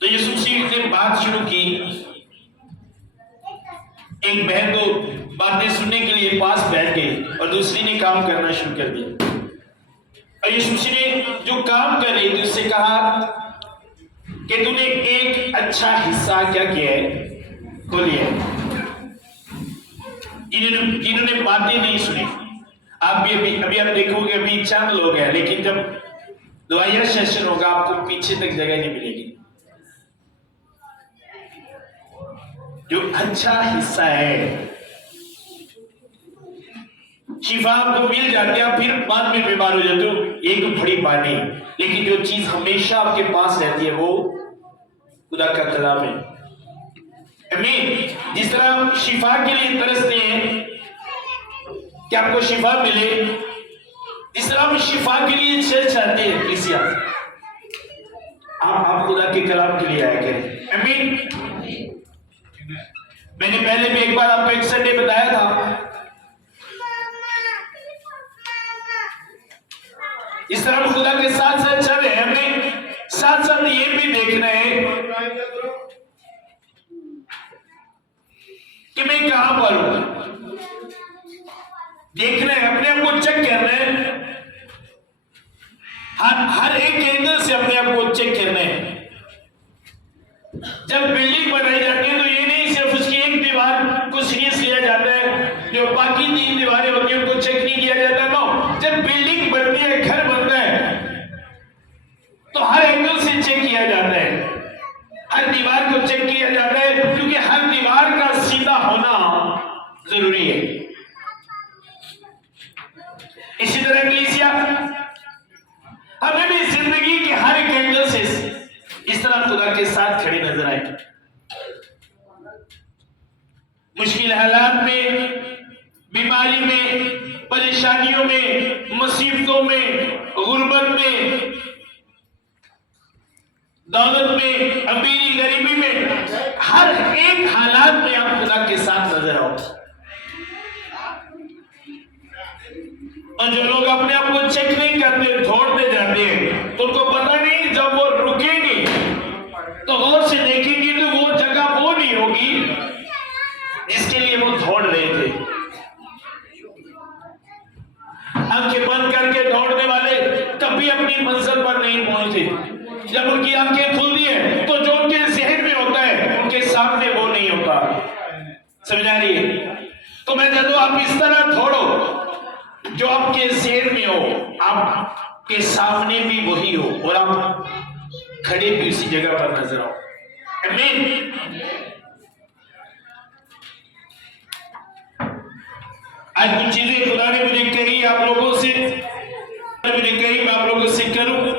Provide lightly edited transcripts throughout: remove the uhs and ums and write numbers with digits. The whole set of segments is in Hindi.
तो यीशु मसीह ने बात शुरू की। एक बहन तो बातें सुनने के लिए पास बैठ गई और दूसरी ने काम करना शुरू कर दिया। और यीशु मसीह ने जो काम कर रही थी उससे कहा कि तूने एक अच्छा हिस्सा क्या किया है, खो लिया है। जिन्होंने बातें नहीं सुनी, आप भी अभी आप देखोगे अभी चंद लोग हैं, लेकिन जब दुआया सेशन होगा आपको पीछे तक जगह नहीं मिलेगी। जो अच्छा हिस्सा है शिफा आपको मिल जाती है, फिर बाद में बीमार हो जाते हो, एक बड़ी बात नहीं, लेकिन जो चीज हमेशा आपके पास रहती है वो खुदा का कलाम है। आमीन। जिस तरह शिफा के लिए तरसते हैं कि आपको शिफा मिले, इस तरह हम शिफा के लिए चल चाहते हैं। कलीसिया आप खुदा के कलाम के लिए आया करें। आमीन। मैंने पहले भी एक बार आपको एक संडे बताया था, इस तरह हम खुदा के साथ साथ चल रहे हैं, हमें साथ साथ ये भी देखना है कि मैं कहां पर हूं। देखना है, अपने आप को चेक करना है, हर एक एंगल से अपने आप को चेक करना है। जब बिल्डिंग बनाई जाती है तो ये नहीं सिर्फ उसकी एक दीवार को सीरियस लिया जाता है, जो बाकी 3 दीवारें होती है उनको चेक नहीं किया जाता। नो, जब बिल्डिंग बनती है, घर बनता है, तो हर एंगल से चेक किया जाता है, हर दीवार को चेक किया जाता है, क्योंकि हर दीवार का सीधा होना जरूरी है। इसी तरह कलीसिया हमें भी जिंदगी के हर एक एंगल से इस तरह खुदा के साथ खड़े नजर आए। मुश्किल हालात में, बीमारी में, परेशानियों में, मुसीबतों में, गुर्बत में, दौलत में, अमीरी गरीबी में, हर एक हालात में आप खुदा के साथ नजर आओ। और जो लोग अपने आप को चेक नहीं करते, दौड़ते जाते हैं, तो उनको पता नहीं जब वो रुकेंगे तो गौर से देखेंगे तो वो जगह वो नहीं होगी जिसके लिए वो दौड़ रहे थे। आंखें बंद करके दौड़ने वाले कभी अपनी मंजिल पर नहीं पहुंचते। जब उनकी आंखें खुलती है तो जो उनके जहन में होता है उनके सामने वो नहीं होता। समझा रही है? तो मैं कहता हूं आप इस तरह दौड़ो जो आपके जहन में हो, आपके सामने भी वही हो और आप खड़े भी उसी जगह पर नजर आओ। आमीन। आज कुछ चीजें खुदा ने मुझे कही आप लोगों से, मुझे कही मैं आप लोगों से करूं।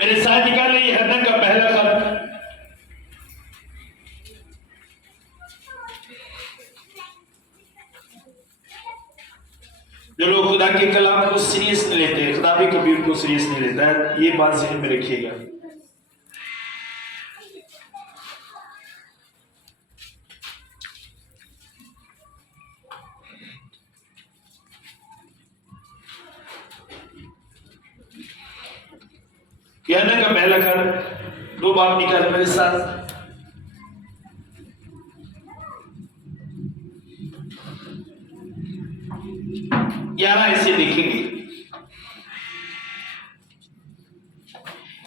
मेरे साथ निकाले यूहन्ना का पहला खत, जो लोग खुदा के कलाम को सीरियस नहीं लेते, खुदा भी कभी उनको सीरियस नहीं लेता है, ये बात ज़हन में रखिएगा। यूहन्ना का पहला खत 2 बाब निकाल मेरे साथ। यहाँ ऐसे देखेंगे,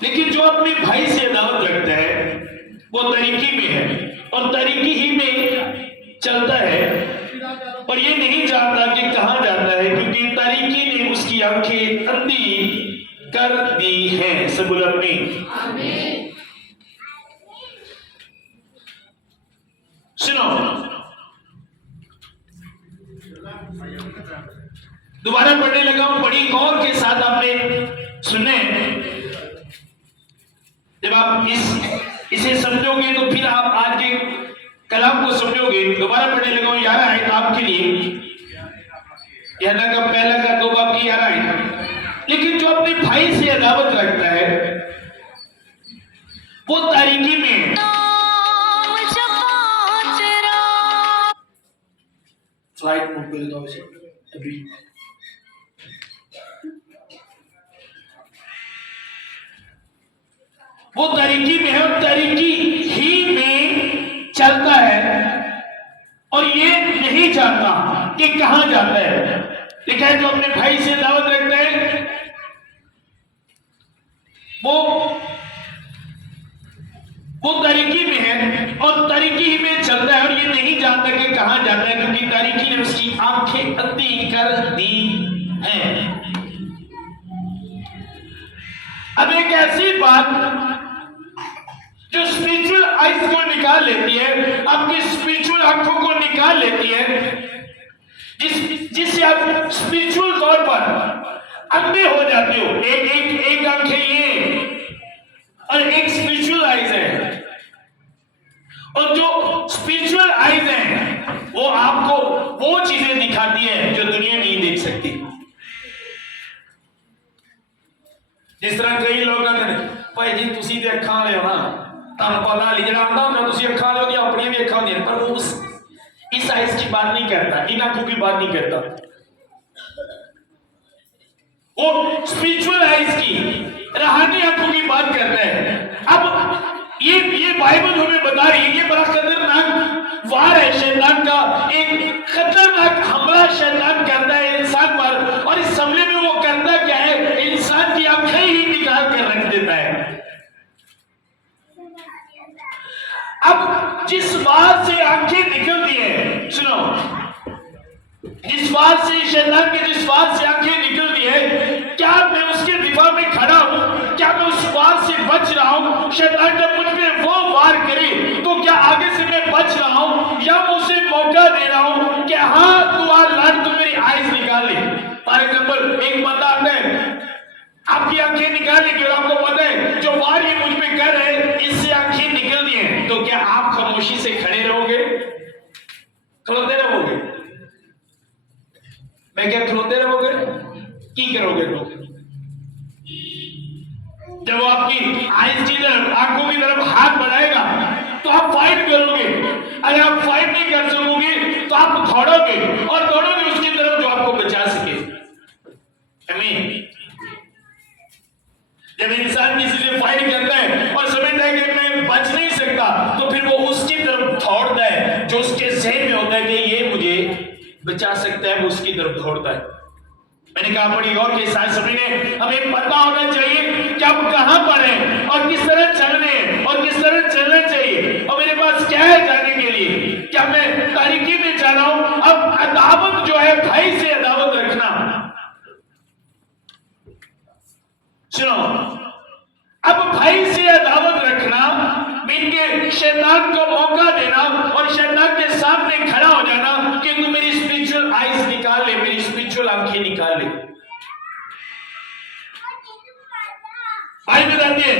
लेकिन जो अपने भाई से अदावत रखता है वो तरीकी में है और तरीकी ही में चलता है और ये नहीं जानता कि कहां जाता है, क्योंकि तरीकी ने उसकी आंखें अंधी कर दी हैं। सब बोलो आमीन। सुनो, दोबारा पढ़ने लगा हूं, बड़ी गौर के साथ आपने सुने। जब आप इसे समझोगे तो फिर आप आज के कलाम को समझोगे। दोबारा पढ़ने लगा हूं 11 आयत आपके लिए, यूहन्ना का पहला का 2 बाब की 11 आयत। लेकिन जो अपने भाई से अदावत रखता है वो तारीकी में, फ्लाइट मोड पे लगाओ इसे अभी। वो तरीकी में है, तरीकी ही में चलता है और ये नहीं जानता कि कहां जाता है। लिखा है जो अपने भाई से दावत रखता है वो तरीकी में है और तरीकी ही में चलता है और ये नहीं जानता कि कहां जाता है, क्योंकि तरीकी ने उसकी आंखें अंधी कर दी हैं। अब एक ऐसी बात जो स्पिरिचुअल आइज को निकाल लेती है, आपकी स्पिरिचुअल आंखों को निकाल लेती है, जिससे आप स्पिरिचुअल तौर पर अंधे हो जाते हो। एक आंखें ये और एक स्पिरिचुअल आइज है, और जो स्पिरिचुअल आइज है वो आपको वो चीजें दिखाती है जो दुनिया नहीं देख सकती। जिस तरह कई लोग कहते हैं भाई जी तुसी ते अखां वाले हो ना, ਤੁਹਾਨੂੰ पता नहीं जरा आंदा ਹੁੰਦਾ ਤੁਸੀਂ अखां वाले हो, अपनी भी अखां होंदियां, पर वो इस आइज की बात नहीं करता, इन आंखों की बात नहीं करता, वो स्पिरिचुअल आइज की रूहानी आंखों की बात करता है। अब ये बाइबल हमें बता रही है, ये बड़ा खतरनाक वार है शैतान का, एक खतरनाक हमला शैतान करता है इंसान पर, और इस हमले में वो करता क्या है, इंसान की आंखें ही निकाल कर रख देता है। अब जिस बात से आंखें निकलती है, सुनो, जिस बात से शैतान की जिस बात से आंखें निकलती है, क्या मैं उसके दिफा में खड़ा हूं? क्या मैं उस बात से बच रहा हूं? शैतान जब मुझ पे वो वार करे तो क्या आगे से मैं बच रहा हूं, या मैं उसे मौका दे रहा हूं कि हाँ तू आ लड़, तू मेरी आइज निकाल ले। फॉर एग्जाम्पल एक बंदा आता है आपकी आंखें निकालने की, और आपको पता है जो वार ये मुझ पे कर रहे हैं इससे आंखें निकल दी हैं, तो क्या आप खामोशी से खड़े रहोगे, खड़ोते रहोगे? मैं क्या खड़ोते रहोगे? की करोगे लोग? जब वो आपकी आइज की तरफ, आंखों की तरफ हाथ बढ़ाएगा तो आप फाइट करोगे, अगर आप फाइट नहीं कर सकोगे तो आप दौड़ोगे, और दौड़ोगे उसकी तरफ जो आपको बचा सके। आमीन। जब इंसान किसी से फाइट करता है और समझता है कि मैं बच नहीं सकता, तो फिर वो उसकी तरफ दौड़ता है जो उसके जहन में होता है कि ये मुझे बचा सकता है, वो उसकी तरफ दौड़ता है। मैंने कहा बड़ी गौर के साथ समझने, हमें पता होना चाहिए कि हम कहां पर हैं और किस तरह चल रहे हैं और किस तरह चलना चाहिए, और मेरे पास क्या है जाने के लिए। क्या मैं तारीकी में जा रहा हूं? अब अदावत जो है, भाई से अदावत रखना, सुनो, अब भाई से अदावत रखना मीन के शैतान को मौका देना और शैतान के सामने खड़ा हो जाना कि तू मेरी स्पिरिचुअल आइज निकाल ले, मेरी स्पिरिचुअल आंखें निकाल ले। भाई बताती है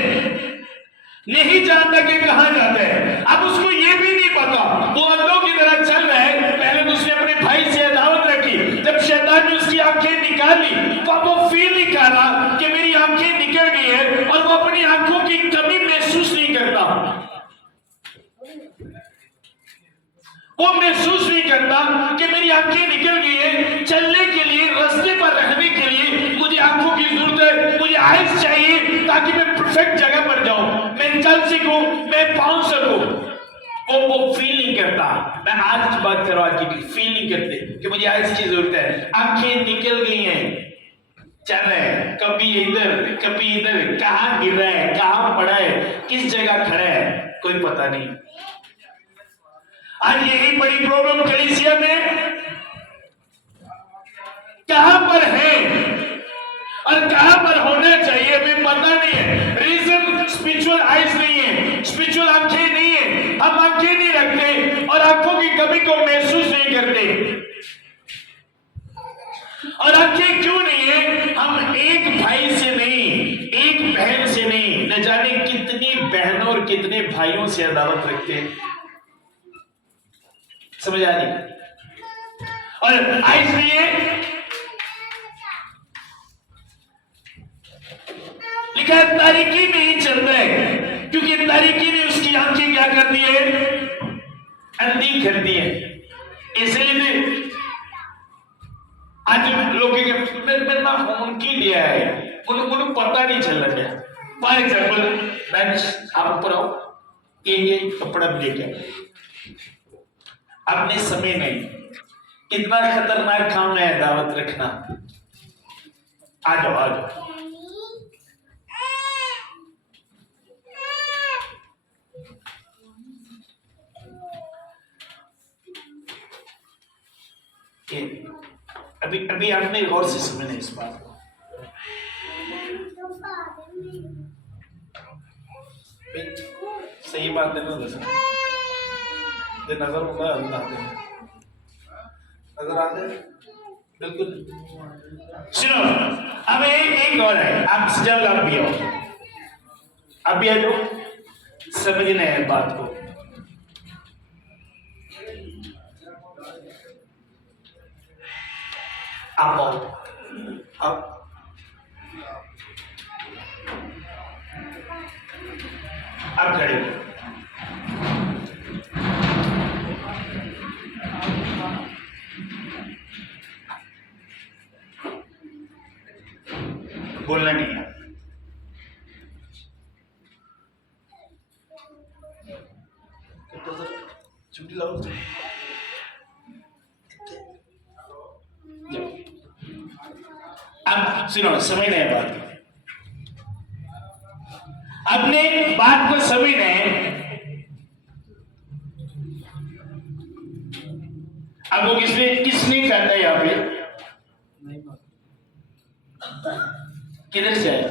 नहीं जानता कि कहां जाता है। अब उसको ये भी नहीं पता, वो अंधों की तरह चल रहा है। पहले तो उसने अपने भाई से अदावत रखी, जब शैतान ने उसकी आंखें निकाल ली तो अब वो फील नहीं कर रहा कि मेरी आंखें निकल गई है, और वो अपनी आंखों की कमी महसूस नहीं करता, वो महसूस नहीं करता कि मेरी आंखें निकल गई है। चलने के लिए, रास्ते पर रहने के लिए मुझे आंखों की जरूरत है, मुझे आइज चाहिए ताकि मैं परफेक्ट जगह पर जाऊं, मैं चल सकूं, मैं पहुंच सकूं। वो फील नहीं करता। मैं आज की बात कर रहा हूं, आज की फील नहीं करते कि मुझे आइज की जरूरत है। आंखें निकल गई हैं, चल रहे हैं, कभी इधर, कहां गिर रहा है, कहां पड़ा है, किस जगह खड़ा है, कोई पता नहीं। आज यही बड़ी प्रॉब्लम कलीसिया में, कहां पर है और कहां पर होना चाहिए हमें पता नहीं है। रीजन स्पिरिचुअल आइज नहीं है, स्पिरिचुअल आंखें नहीं है, हम आंखें नहीं रखते और आंखों की कमी को महसूस नहीं करते। और आंखें क्यों नहीं है? हम एक भाई से नहीं, एक बहन से नहीं, न जाने कितनी बहनों और कितने भाइयों से अदावत रखते हैं। समझ आ रही? और आइज नहीं है, लिखा है तारीकी में ही चल रहा है, क्योंकि तारीकी ने उसकी आंखें क्या कर दी है? अंधी कर दी है। इसलिए आज लोग मेरे ना होंकी दिया है, उन्हें पता नहीं चल रहा है। फॉर एग्जाम्पल मैं आप ऊपर आओ, ये कपड़ा भी लेके अपने समय नहीं, इतना खतरनाक काम है दावत रखना। आ जाओ आ जाओ। अभी अभी आपने गौर से समझना इस बात को। सही बात है ना, नजर होता है नजर आते बिल्कुल। सुनो अब एक और है, आप जब आप भी आओ, आप भी आ जाओ, समझना है बात को। आप आओ, आप खड़े हो। बोलना नहीं है। चुपटी लाओ। अब सुनो, समझ रहे हैं बात, अपने बात को समझ रहे हैं। अब वो किसने कहता है यहाँ पे, किधर से आया,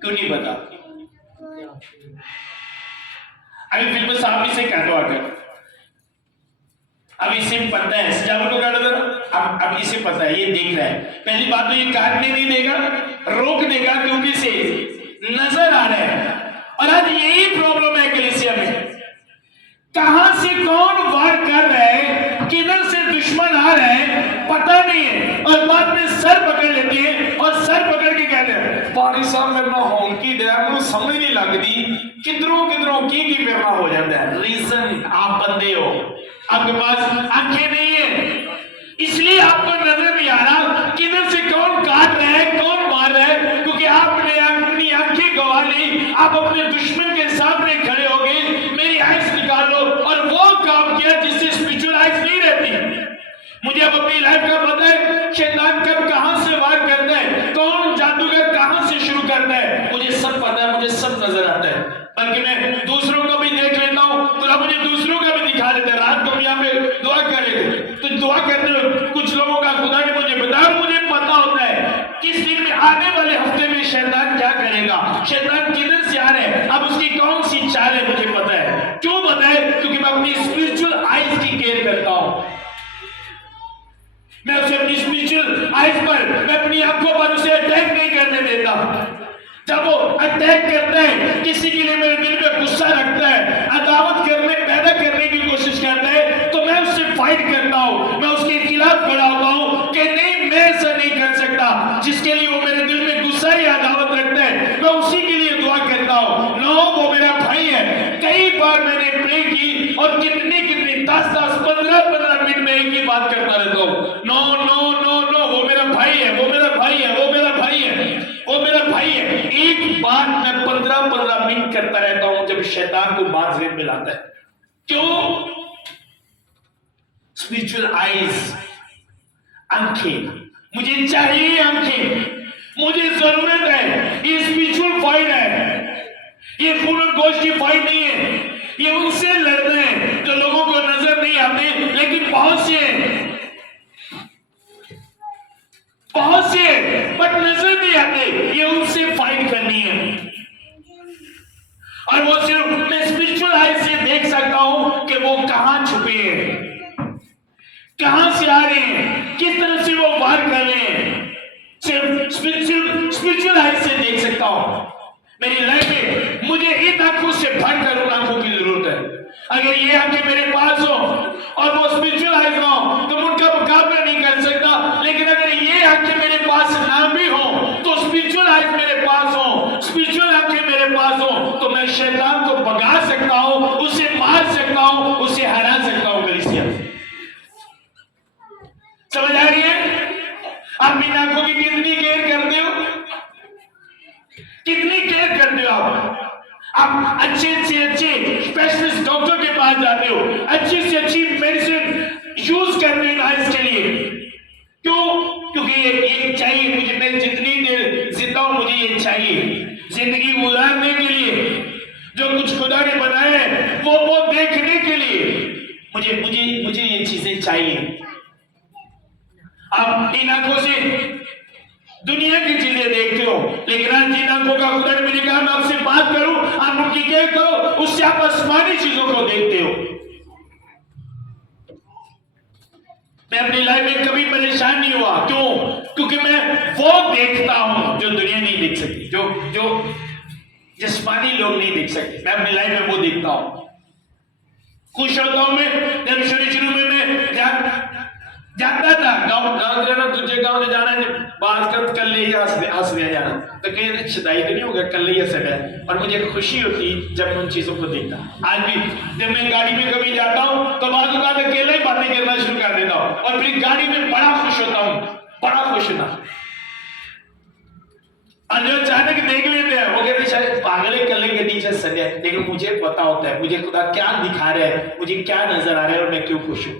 क्यों नहीं पता? अभी फिर बस आप इसे कह दो आकर। अब इसे पता है, सजावट को काट दो। अब इसे पता है, ये देख रहा है। पहली बात तो ये काटने नहीं देगा, रोक देगा, क्योंकि इसे नजर आ रहा है। और आज यही प्रॉब्लम है कलीसिया में, कहां से कौन वार कर रहा है, किधर से दुश्मन आ रहा है, पता नहीं है। और बाद में सर पकड़ लेते हैं और सर पकड़ के कहते हैं पारी साहब मेरे ना होंकी दे, मुझे समझ नहीं लगती किधरों की फिरना हो जाता है। रीजन आप बंदे हो, आपके पास आंखें नहीं है, इसलिए आपको नजर नहीं आ रहा किधर से कौन काट रहा है, कौन मार रहा है, क्योंकि आपने अपनी आंखें गवा ली। आप अपने दुश्मन के सामने खड़े हो गए, मेरी आंख निकालो, और वो काम किया जिससे स्पिरिचुअल आंख नहीं रहती। मुझे अब अपनी लाइफ का पता है शैतान कब कहां से वार करता है, कौन जादूगर कहां से शुरू करता है, मुझे सब पता है, मुझे सब नजर आता है। बल्कि मैं दूसरों को भी देख लेता हूं, तो मुझे दूसरों का भी दिखा देता है। रात को यहाँ पे दुआ कर रहे थे, तो दुआ करते हुए कुछ लोगों का खुदा ने मुझे बताया, मुझे पता होता है किस दिन में, आने वाले हफ्ते में शैतान क्या करेगा, शैतान किधर से आ रहा है, अब उसकी कौन सी चाल है, मुझे पता है। क्यों पता है? क्योंकि मैं अपनी स्पिरिचुअल आइज की केयर करता हूं। मैं उसे अपनी स्पिरिचुअल आइज पर, मैं अपनी आंखों पर उसे अटैक नहीं करने देता। जब वो अटैक करता है, किसी के लिए मेरे दिल में गुस्सा रखता है, अदावत करने पैदा करने की कोशिश करता है, तो मैं उससे फाइट करता हूं, मैं उसके खिलाफ खड़ा होता हूं कि नहीं, मैं ऐसा नहीं कर सकता। जिसके लिए वो मेरे दिल में गुस्सा या अदावत रखता है, मैं उसी के लिए दुआ करता हूं। नो, वो मेरा भाई है। कई बार मैंने प्रे की, और कितनी 10-10, 15-15 मिनट में एक ही बात करता रहता हूं, नो नो नो नो, वो मेरा भाई है, वो मेरा भाई है, वो मेरा भाई है, वो मेरा भाई है। एक बात मैं 15-15 मिनट करता रहता हूं, जब शैतान को बात जेब में लाता है। क्यों? स्पिरिचुअल आईज, आंखें, मुझे चाहिए आंखें, मुझे जरूरत है। ये स्पिरिचुअल फाइट है, ये खून और गोश्त की फाइट नहीं है। ये उनसे लड़ना है जो लोगों को नजर नहीं आते, लेकिन बहुत से बट नजर नहीं आते, ये उनसे फाइट करनी है। और वो सिर्फ मैं स्पिरिचुअल आइज से देख सकता हूं कि वो कहां छुपे हैं, कहां से आ रहे हैं, किस तरह से वो वार कर रहे हैं, सिर्फ स्पिरिचुअल आइज से देख सकता हूं। मेरी लाइफ में मुझे इन आंखों से भरकर उन आंखों की जरूरत है। अगर ये आंखें मेरे पास हो और वो स्पिरिचुअल आइज ना हो, तो मैं उनका मुकाबला नहीं कर सकता। लेकिन अगर ये आंखें मेरे पास ना भी हो, तो स्पिरिचुअल आइज मेरे पास हो, स्पिरिचुअल आंखें मेरे पास हो, तो मैं शैतान को भगा सकता हूं, उसे मार सकता हूं, उसे हरा सकता हूं। कलीसिया, मुझे मुझे मुझे ये चीजें चाहिए। आप इन आंखों से दुनिया की चीजें देखते हो, लेकिन आज जिन आंखों का खुदा ने मुझे कहा मैं आपसे बात करूं, आप उनकी केयर करो, उससे आप आसमानी चीजों को देखते हो। मैं अपनी लाइफ में कभी परेशान नहीं हुआ। क्यों? क्योंकि मैं वो देखता हूं जो दुनिया नहीं देख सकती, जो जिस्मानी लोग नहीं देख सकते। मैं अपनी लाइफ में वो देखता हूं। खुश होता हूं मैं जब शुरू में मैं जाता था गाँव दूसरे गाँव से जाना है, बात कर ले हंस ले जाना, तो कहीं सदाई तो नहीं होगा, कल ही हंस गया। और मुझे खुशी होती जब मैं उन चीजों को देखता। आज भी जब मैं गाड़ी में कभी जाता हूँ तो बाद में अकेले ही बातें करना शुरू कर देता हूँ, और फिर गाड़ी में बड़ा खुश होता हूँ, बड़ा खुश होता। और जो अचानक देख लेते हैं वो कहते शायद पागल कल्ले के नीचे सजा, लेकिन मुझे पता होता है मुझे खुदा क्या दिखा रहा है, मुझे क्या नजर आ रहा है और मैं क्यों खुश हूं।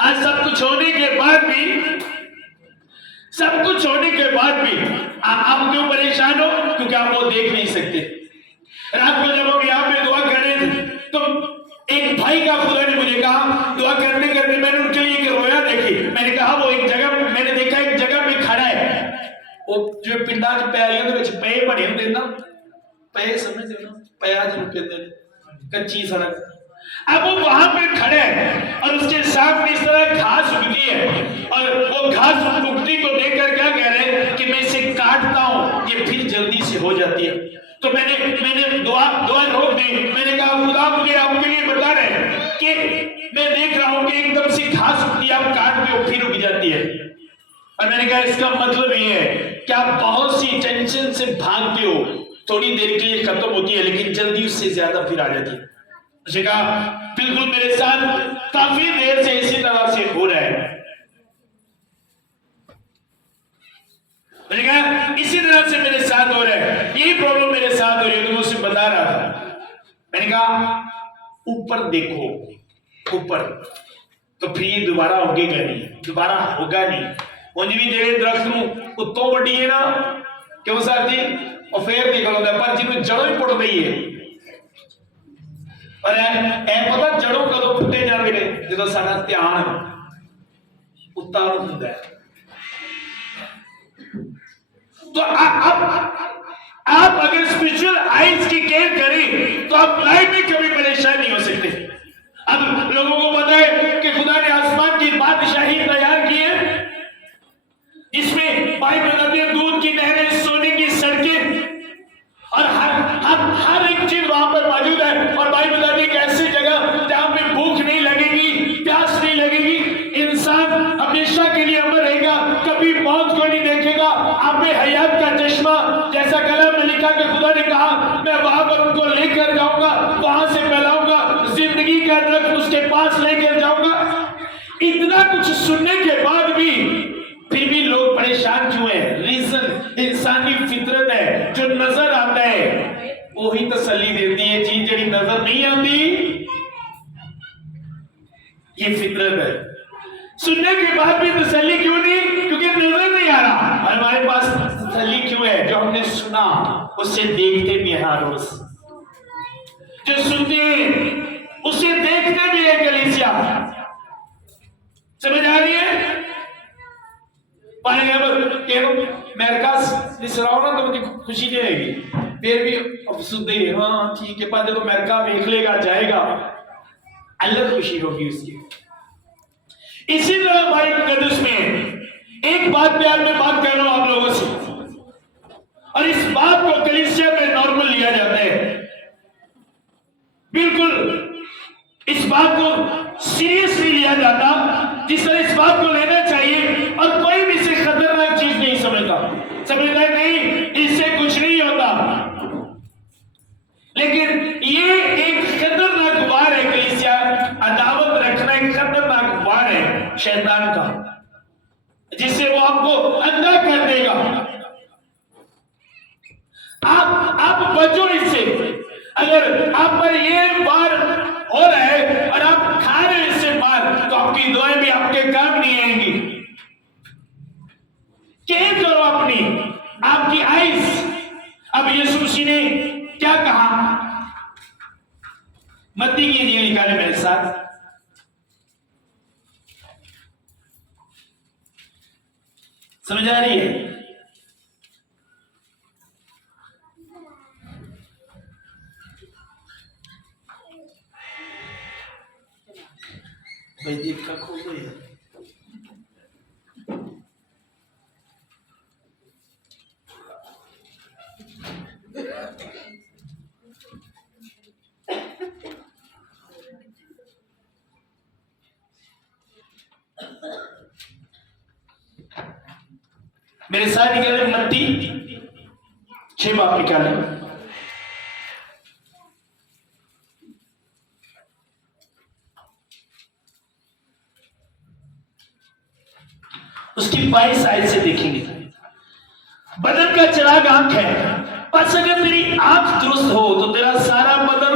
आज सब कुछ होने के बाद भी आप क्यों परेशान हो? क्योंकि आप वो देख नहीं सकते। रात को जब हम यहाँ पे दुआ कर रहे थे तो एक भाई का खुदा ने मुझे कहा, दुआ करते करते मैंने उनके लिए एक रोया देखी। मैंने कहा वो एक जगह मैंने देखा, एक जगह पे खड़ा है, वो जो पिंडा च पैरियां दे विच पे बने हुंदे ना, पे समझदे हो ना, पैया जिन्हों कहते हैं, कच्ची सड़क। अब वो वहां पे खड़े हैं और उसके सामने इस तरह घास उगती है, और वो घास उगती को देखकर क्या कह रहे हैं कि मैं इसे काटता हूं, ये फिर जल्दी से हो जाती है। तो मैंने दुआ रोक दी। मैंने कहा खुदा मुझे आपके लिए बता रहे हैं कि मैं देख रहा हूं कि एकदम से घास उगती है, आप काटते हो फिर उग जाती है। और मैंने कहा इसका मतलब ये है कि आप बहुत सी टेंशन से भागते हो, थोड़ी देर के लिए खत्म होती है लेकिन जल्दी उससे ज्यादा फिर आ जाती है। उसने कहा बिल्कुल मेरे साथ काफी देर से इसी तरह से हो रहा है। मैंने कहा इसी तरह से मेरे साथ हो रहा है, यही प्रॉब्लम मेरे साथ हो रही है, तो मैं उससे बता रहा था। मैंने कहा ऊपर देखो, ऊपर, तो फिर ये दोबारा उगेगा नहीं, दोबारा होगा नहीं। उन्हें भी जेड़े दरख्त नूं उत्तों वड्डी है ना, क्यों सर जी, और फिर निकल आता, पर जिन्होंने जड़ों ही पुट दी है। और पता जड़ों कदों पुटे जाते हैं, जो साडा ध्यान उतार होता है। तो आप अगर स्पिरिचुअल आइज की केयर करें तो आप लाइफ में कभी परेशान नहीं हो सकते। अब लोगों को पता है कि खुदा ने आसमान की बादशाही तैयार की है, इसमें पाइप नदियां, दूध की नहरें, सोने की सड़कें और हर एक चीज वहां पर मौजूद है। और भाई बता दी एक ऐसी जगह जहां पे भूख नहीं लगेगी, प्यास नहीं लगेगी, इंसान हमेशा के लिए अमर रहेगा, कभी मौत को नहीं देखेगा। आप में हयात का चश्मा, जैसा कलम में लिखा कि खुदा ने कहा मैं वहां पर उनको लेकर जाऊंगा, वहां से फैलाऊंगा, जिंदगी का दरख्त उसके पास लेकर जाऊंगा। इतना कुछ सुनने के बाद भी फिर भी लोग परेशान क्यों है? रीजन इंसानी फितरत है, जो नजर आता है वही तसल्ली देती है, चीज जड़ी नजर नहीं आती ये फितरत है। सुनने के बाद भी तसल्ली क्यों नहीं? क्योंकि नजर नहीं आ रहा। और हमारे पास तसल्ली क्यों है? जो हमने सुना उससे देखते भी है, हर रोज जो सुनते हैं उसे देखते भी है। कलीसिया समझ आ रही है? तो मुझे खुशी जाएगी, फिर भी अफसुदे, हाँ ठीक है, पर जब अमेरिका देख लेगा जाएगा अलग खुशी होगी उसकी। इसी तरह भाई मुकद्दस में एक बात प्यार में बात कर रहा हूं आप लोगों से, और इस बात को कलीसिया में नॉर्मल लिया जाता है। बिल्कुल इस बात को सीरियसली लिया जाता, जिस तरह इस बात को लेना चाहिए। और कोई भी इसे खतरनाक चीज नहीं समझता है नहीं, इससे कुछ नहीं होता। लेकिन ये एक खतरनाक वार है कलीसिया, अदावत रखना एक खतरनाक वार है शैतान का, जिससे वो आपको अंधा कर देगा। आप बचो इससे। अगर आप पर ये वार हो रहा है और आप खा रहे हैं इससे मार, तो आपकी दुआएं भी आपके काम नहीं आएंगी। केयर करो अपनी, आपकी आइज। अब यीशु मसीह ने क्या कहा? मत्ती की इंजील निकाले मेरे साथ। समझ आ रही है? भाई दीप का खोल दो यार। मेरे साथ निकाले मत्ती 6 बाप निकाले। उसकी 22 आयत से देखेंगे। बदन का चिराग आंख है, बस अगर तेरी आंख दुरुस्त हो तो तेरा सारा बदन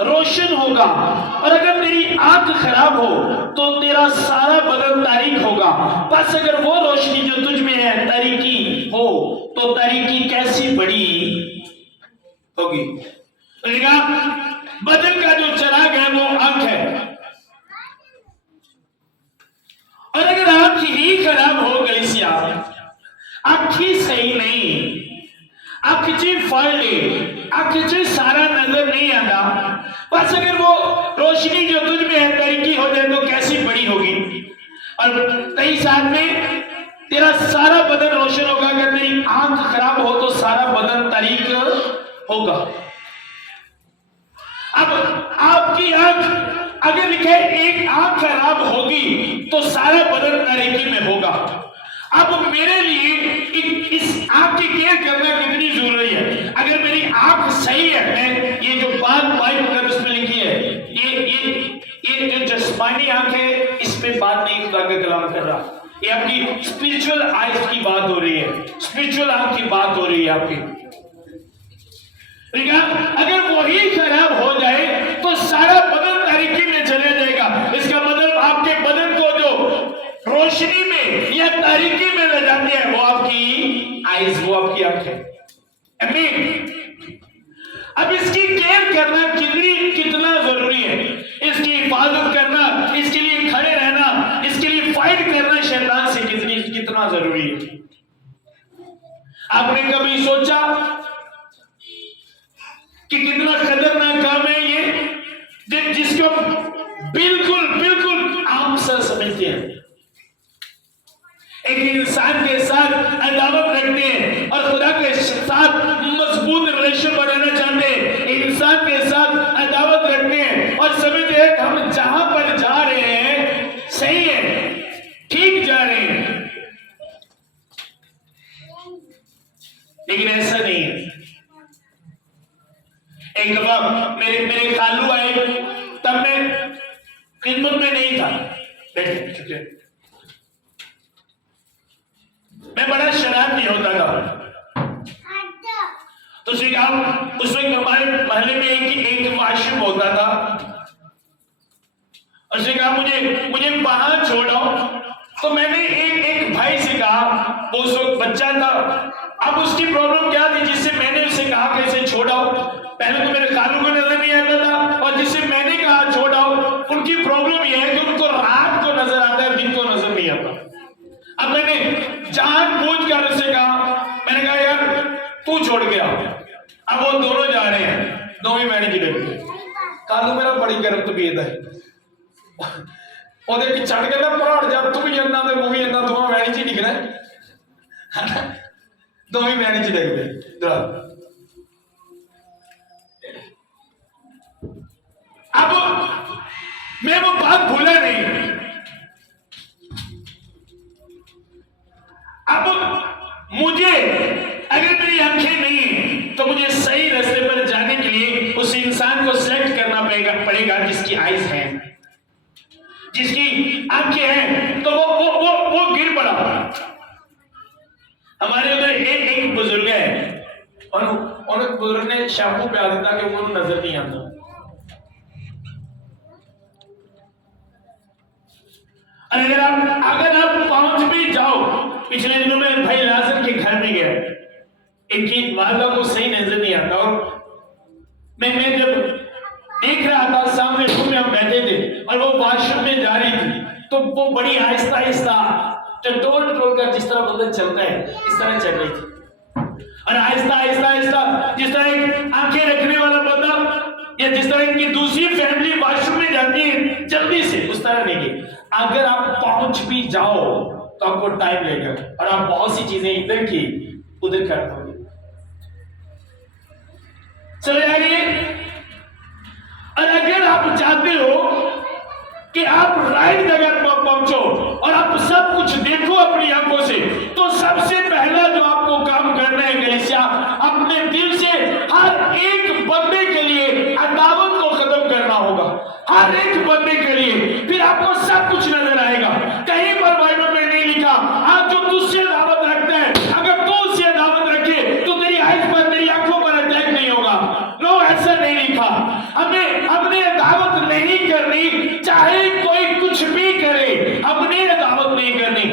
रोशन होगा, और अगर तेरी आंख खराब हो तो तेरा सारा बदन तारीक होगा। बस अगर वो रोशनी जो तुझ में है तारीकी हो तो तारीकी कैसी बड़ी होगी। बदन का जो चिराग है वो आंख है, और अगर आंख ही खराब हो गई सी आंख ही सही नहीं, आंख ची फाड़े, आंख ची सारा नजर नहीं आता, बस अगर वो रोशनी जो तुझ में है तारीकी हो जाए तो कैसी बड़ी होगी। और कई साथ में तेरा सारा बदन रोशन होगा। अगर तेरी आंख खराब हो तो सारा बदन तारीक होगा। अब आपकी आंख अगर लिखे एक आंख खराब होगी तो सारा बदन तारीकी में होगा। अब मेरे लिए इस आंख की केयर करना कितनी जरूरी है। अगर मेरी आंख सही है, मैं ये जो बात बाइबल उसमें लिखी है, ये जो जिस्मानी आंख है इस पे बात नहीं खुदा का कलाम कर रहा, ये आपकी स्पिरिचुअल आइज की बात हो रही है, स्पिरिचुअल आंख की बात हो रही है आपकी। ठीक है? अगर वही खराब हो जाए तो सारा बदन तारीकी में चले जाएगा। इसका मतलब आपके बदन को जो रोशनी में या तारीकी में ले जाती है वो आपकी आइज, वो आपकी आंख है। अब इसकी केयर करना कितना जरूरी है, इसकी हिफाजत करना, इसके लिए खड़े रहना, इसके लिए फाइट करना शैतान से कितना जरूरी है। आपने कभी सोचा कि कितना खतरनाक काम है ये, जिसको बिल्कुल आम सा समझते हैं। एक इंसान के साथ अदावत रखते हैं और खुदा के साथ मजबूत रिलेशन बनाना चाहते हैं, इंसान के साथ अदावत रखते हैं और समझते हैं हम जहां पर जा रहे हैं सही है, ठीक जा रहे हैं, लेकिन ऐसा नहीं है। एक दफा मेरे खालू आए, तब मैं खिदमत में नहीं था, बैठे, मैं बड़ा शरारती होता था। तो उसमें हमारे महल्ले में एक वाशिम होता था, उसने कहा मुझे वहां छोड़ो। तो मैंने एक भाई से कहा, वो उस वक्त बच्चा था, अब उसकी प्रॉब्लम क्या थी जिससे मैंने उसे कहा कैसे छोड़ाओ। पहले तो मेरे खालू को नजर नहीं आता था, और जिससे मैंने कहा छोड़ाओ उनकी प्रॉब्लम यह है कि उनको रात को नजर आता है, दिन को नजर नहीं आता। अब मैंने जानबूझकर उससे कहा, मैंने कहा यार तू छोड़ गया। अब वो दोनों जा रहे हैं, दोनों मैंने की डर कालू मेरा बड़ी गर्म तबीयत है, ਉਹਦੇ ਕਿ ਛੱਡ ਕੇ ਨਾ ਪਹਾੜ ਜਾ ਤੂੰ ਵੀ ਜਾਂਦਾ ਤੇ ਮੂਵੀ ਜਾਂਦਾ, ਦੋਵਾਂ ਵੈਣੀ ਚ ਡਿੱਗਣਾ ਹੈ, ਦੋਵੇਂ ਵੈਣੀ ਚ ਡਿੱਗ ਪਏ ਦਰਾ। अब मैं वो बात भूला नहीं। अब मुझे अगर मेरी आंखें नहीं तो मुझे सही रास्ते पर जाने के लिए उस इंसान को सिलेक्ट करना पड़ेगा जिसकी आइज है, जिसकी आंखें हैं। तो वो गिर पड़ा। हमारे उधर एक बुजुर्ग है, और उन्हें बुजुर्ग ने शैम्पू पिला दिया कि वो नजर नहीं आता। अगर आप पहुंच भी जाओ, पिछले दिनों में भाई लाजर के घर में गया, इनकी वालदा को सही नजर नहीं आता, और मैं जब देख रहा वॉशरूम में जा रही थी तो वो बड़ी आहिस्ता आहिस्ता टटोल टटोल कर जिस तरह बदन चलता है इस तरह चल रही थी। और आहिस्ता आहिस्ता आहिस्ता जिस तरह एक आंखें रखने वाला बंदा या जिस तरह की दूसरी फैमिली वॉशरूम में जाती है जल्दी से, उस तरह नहीं की। अगर आप पहुंच भी जाओ तो आपको टाइम लगेगा और आप बहुत सी चीजें इधर की उधर कर दोगे। चले आइए। और अगर आप चाहते हो कि आप राइट जगह पर पहुंचो और आप सब कुछ देखो अपनी आंखों से, तो सबसे पहला जो आपको काम करना है कलीसिया, अपने दिल से हर एक बंदे के लिए अदावत को खत्म करना होगा। हर एक बंदे के लिए फिर आपको सब कुछ नजर आएगा। कहीं पर बाइबल में नहीं लिखा आज जो तुझसे दावत रखता है, अगर तू उससे दावत रखे तो तेरी आंख पर तेरी आंखों पर अटैक नहीं होगा। नो, ऐसा नहीं लिखा। हमें अपने दावत नहीं करनी, चाहे कोई कुछ भी करे, अपने दावत नहीं करनी।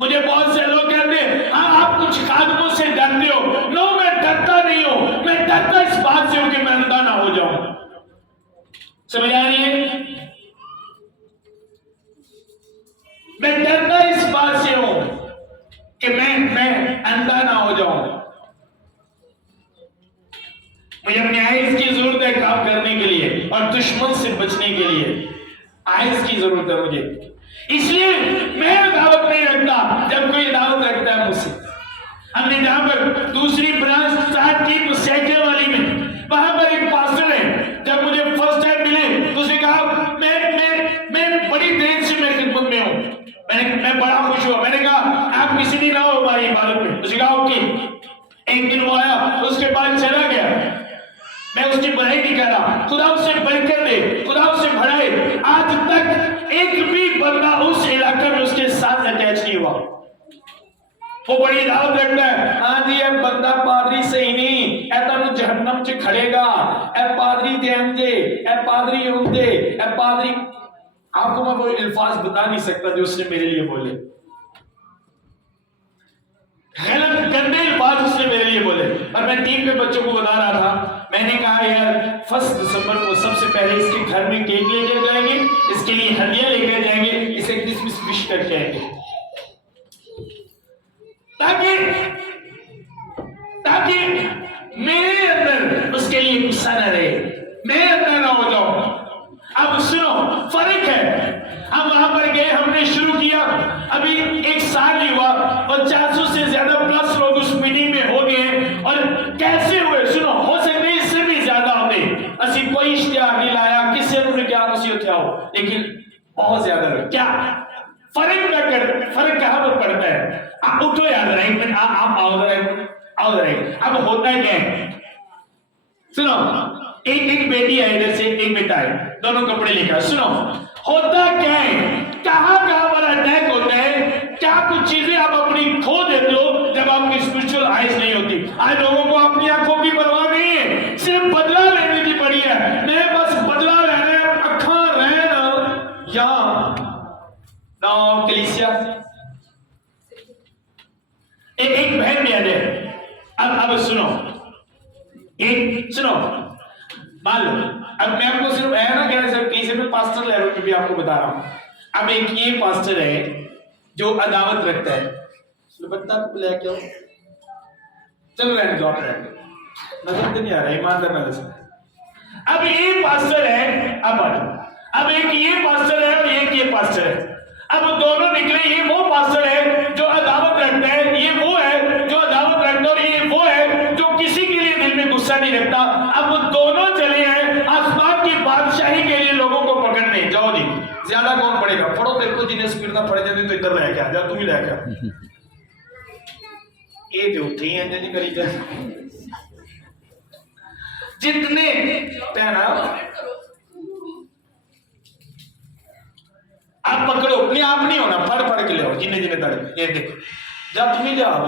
मुझे बहुत से लोग कहते हैं हाँ आप कुछ कादमों से डरते हो। नो, मैं डरता नहीं हूं। मैं डरता इस बात से हूं कि मैं अंधा ना हो जाऊं। समझ आ रही है? मैं डरता इस बात से हूं कि मैं अंधा ना हो जाऊं। मुझे अपनी आइज की जरूरत है काम करने के लिए और दुश्मन से बचने के लिए आइज की जरूरत है मुझे। इसलिए मैं दावत नहीं रखता जब कोई दावत रखता है मुझसे। हमने जहां पर दूसरी ब्रांच स्टार्ट की सैके वाली में, वहां पर एक पास्टर है। जब मुझे फर्स्ट टाइम मिले तो उसने कहा मैं बड़ी देर से मैं खिदमत में हूं। मैं बड़ा खुश हुआ। मैंने कहा आप किसी दिन आओ हमारी इबादत में। उसने कहा ओके। एक दिन वो आया, उसके बाद चला गया। मैं उसकी बुराई नहीं कर रहा, खुदा उससे बरकत दे, खुदा उससे बढ़ाए। आज तक एक भी बंदा उस इलाके में उसके साथ अटैच नहीं हुआ। वो बड़ी दावत रखता है, हाँ जी ये बंदा पादरी सही नहीं ऐ तनु जहन्नम च खड़ेगा, ए पादरी ध्यान दे, ए पादरी होंदे, ए पादरी। आपको मैं वो अल्फाज बता नहीं सकता जो उसने मेरे लिए बोले। गलत गंदे अल्फाज उसने मेरे लिए बोले। और मैं टीम के बच्चों को बता रहा था, मैंने कहा यार 1 दिसंबर को सबसे पहले इसके घर में केक लेकर जाएंगे, इसके लिए हदिया लेकर जाएंगे, इसे क्रिसमस विश करके आएंगे, ताकि मेरे अंदर उसके लिए गुस्सा न रहे, मैं अंदर ना हो जाऊं। अब सुनो, फर्क है। हम वहां पर गए, हमने शुरू किया, अभी 1 साल ही हुआ और 400 से ज्यादा प्लस लोग उस मीटिंग में हो गए। और कैसे हुए सुनो, हो सकते इससे भी ज्यादा होते। असि कोई इश्तिहार नहीं लाया, किसी ने क्या नसीहत क्या हो, लेकिन बहुत ज्यादा क्या फर्क कहां पर पड़ता है। आप उठो याद रहे, आप आओ रहे। अब होता है क्या है, सुनो, एक बेटी है इधर से, एक बेटा है, दोनों कपड़े लेकर। सुनो, होता क्या है, कहां पर अटैक होता है, क्या कुछ चीजें आप अपनी खो देते हो जब आपकी स्पिरिचुअल आइज नहीं होती। आज लोगों को अपनी आंखों की परवाह नहीं है, सिर्फ बदला लेने की पड़ी है। मैं बस बदला लेने अखा रहना या ना कलीसिया। एक बहन बहन है। अब सुनो, मान लो, अब मैं आपको सिर्फ है ना कह सकती, इसे मैं पास्टर लेवल पे भी आपको बता रहा हूं। अब एक ये पास्टर है जो अदावत रखता है, बता लेके आओ, चल रहने दो, नजर तो नहीं आ रहा, ईमानदार नजर। अब ये पास्टर है, अब एक ये पास्टर है और एक ये पास्टर है। अब दोनों निकले, ये वो पास्टर है जो अदावत रखता है, ये वो है जो अदावत रखता है, और ये वो है जो किसी के लिए दिल में गुस्सा नहीं रखता। अब वो दोनों चले हैं आसमान की बादशाही के लिए लोगों को पकड़ने। जाओ जी, ज्यादा कौन पड़ेगा, पढ़ो, तेरे को जिन्हें स्पीड ना पड़ जाती तो इधर लेके आ जा, तुम ही लेके आ। ये जो उठी है जी करी जा, जितने पहना आप पकड़ो, नहीं आप नहीं होना, फड़ के ले आओ, जिन्हें तड़े। ये देखो, जा तुम ही ले आओ,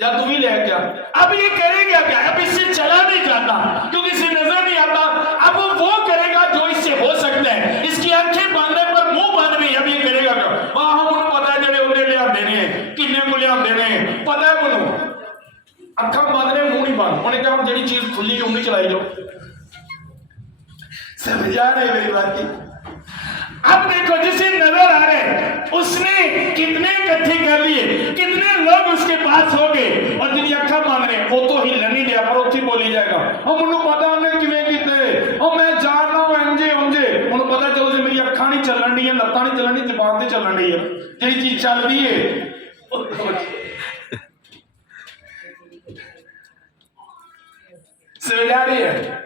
जा तुम ही ले क्या। अब ये करेगा क्या, अब इससे चला नहीं जाता क्योंकि इसे नजर नहीं आता। अब वो करेगा जो इससे हो सकता है, इसकी आंखें बांधने पर मुंह बांध गई। अब ये करेगा क्या, वहां हम उन्हें पता है जड़े उन्हें ले देने किन्ने को ले देने पता है, उन्होंने अखा बांधने मुंह नहीं बांध, उन्हें क्या हम जड़ी चीज खुली उन्हें चलाई जाओ। समझा रहे मेरी बात की? अब देखो जिसे नजर आ रहे उसने कितने इकट्ठे कर लिए, कितने लोग उसके पास हो गए और जिन अखा मांग रहे वो तो हिलन नहीं दिया पर उत्थे बोली जाएगा और मुझे पता उन्हें किवें कीते और मैं जान रहा हूं इंजे उंजे मुझे पता चलो से मेरी अखा नहीं चलन दी है, लत्तां नहीं चलन दी, जुबान ते चलन दी है, जेड़ी चीज चल रही है समझा रही है।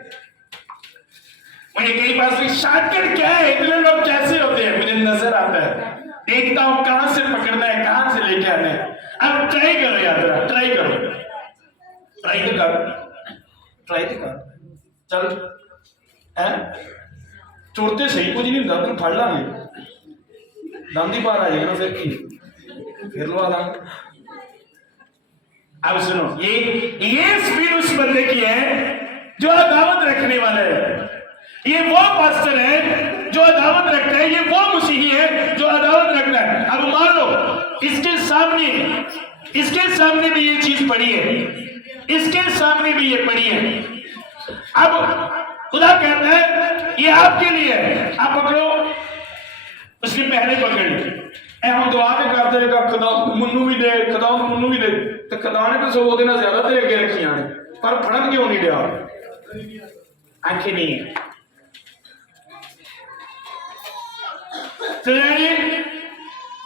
मुझे कई बार से शॉर्टकट क्या है, इतने लोग कैसे होते हैं मुझे नजर आता है, देखता हूं कहां से पकड़ना है, कहां से लेके आना है। अब ट्राई करो यार, ट्राई करो, ट्राई तो कर, ट्राई तो कर, चल है चोरते सही कुछ नहीं होता, तुम फड़ लांगे दांदी पार आ जाएगा फिर की फिर लवा लांगे। अब सुनो ये स्पीड उस बंदे की है जो अदावत रखने वाला है, ये वो पास्टर है जो अदावत रखता है, ये वो मसीही है जो अदावत रखता है। अब मान लो इसके सामने भी ये चीज पड़ी है, इसके सामने भी ये पड़ी है। अब खुदा कहता है ये आपके लिए है, आप पकड़ो, उसके पहले पकड़ लो। हम दुआ के करते रहेगा खुदा मुन्नू भी दे, खुदा मुन्नू भी दे, तो खुदा ने तो सो देना ज्यादा तेरे अगे रखियां ने, पर फड़न क्यों नहीं दिया? आंखें नहीं है।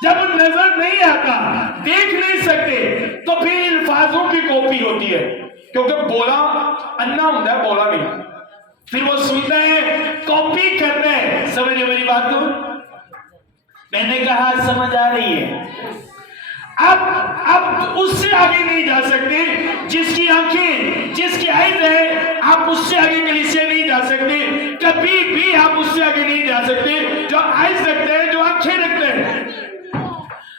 जब नजर नहीं आता, देख नहीं सकते, तो फिर अल्फाजों की कॉपी होती है, क्योंकि बोला अन्ना होता है, बोला नहीं, फिर वो सुनता है, कॉपी करता है। समझ मेरी बात को? मैंने कहा समझ आ रही है? अब उससे आगे नहीं जा सकते, जिसकी आंखें, जिसकी आइज है, आप उससे आगे कलीसिया नहीं जा सकते, कभी भी आप उससे आगे नहीं जा सकते जो आइज रखते हैं, जो आंखें रखते हैं।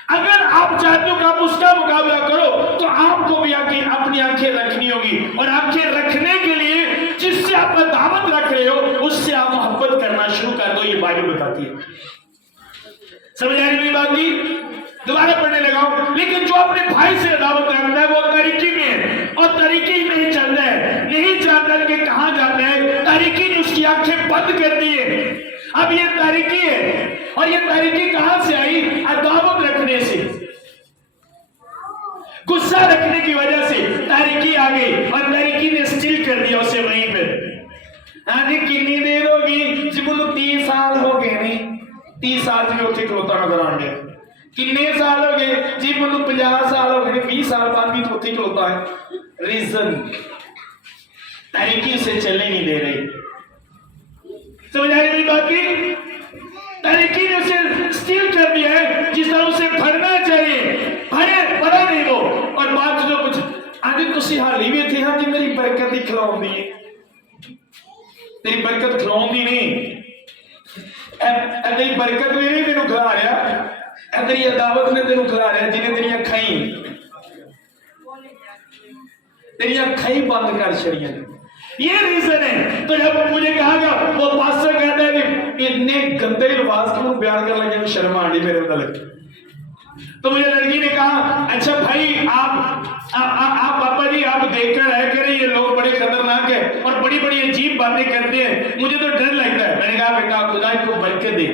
अगर आप चाहते हो कि आप उसका मुकाबला करो, तो आपको भी अपनी आंखें रखनी होगी, और आंखें रखने के लिए जिससे आप दावत रख रहे हो उससे आप मोहब्बत करना शुरू कर दो, ये बाइबल बताती है। समझ आ रही मेरी बात की? दोबारा पढ़ने लगाओ। लेकिन जो अपने भाई से दावत रखता है वो तरीकी में है, और तरीकी में ही चलता है, नहीं जानता कि कहां जाता है, तरीकी ने उसकी आंखें बंद कर दी है। अब ये तरीकी है, और ये तरीकी कहां से आई? दावत रखने से, गुस्सा रखने की वजह से तरीकी आ गई, और तरीकी ने स्टिल कर दिया उसे वहीं पे। हाँ जी, कितनी देर होगी जी? बोलो 30 साल हो गए, नहीं 30 साल भी उठे खलोता नजर आने। कितने साल हो गए जी? बोलो 50 साल हो गए, 20 साल बाद भी तो उठे खलोता है। रीजन तरीकी से चलने नहीं दे रही। समझ आ रही मेरी बात की? तरीकी ने उसे स्टील कर दिया है, जिस तरह उसे भरना चाहिए, भरा नहीं वो। और बात जो कुछ आगे तुसी हाली भी थे, हाँ जी मेरी बरकत ही खिलाउंदी है, तेरी बरकत खिलाउंदी नहीं, तेरी बरकत ने नहीं तेन खिला रहा, तेरी अदावत ने तेन खिला रहा, जिन्हें तेरिया खाई बंद कर छड़िया। ये रीजन है। तो जब मुझे कहा गया, वो पास्टर कहता है कि इतने गंदे अल्फाज क्यों बयान कर लगे, शर्म आ रही मेरे अंदर। तो मुझे लड़की ने कहा, अच्छा भाई आप पापा जी आप देखकर रह करें, ये लोग बड़े खतरनाक है और बड़ी बड़ी अजीब बातें करते हैं, मुझे तो डर लगता है। मैंने कहा बेटा खुदा इनको बरकत दे,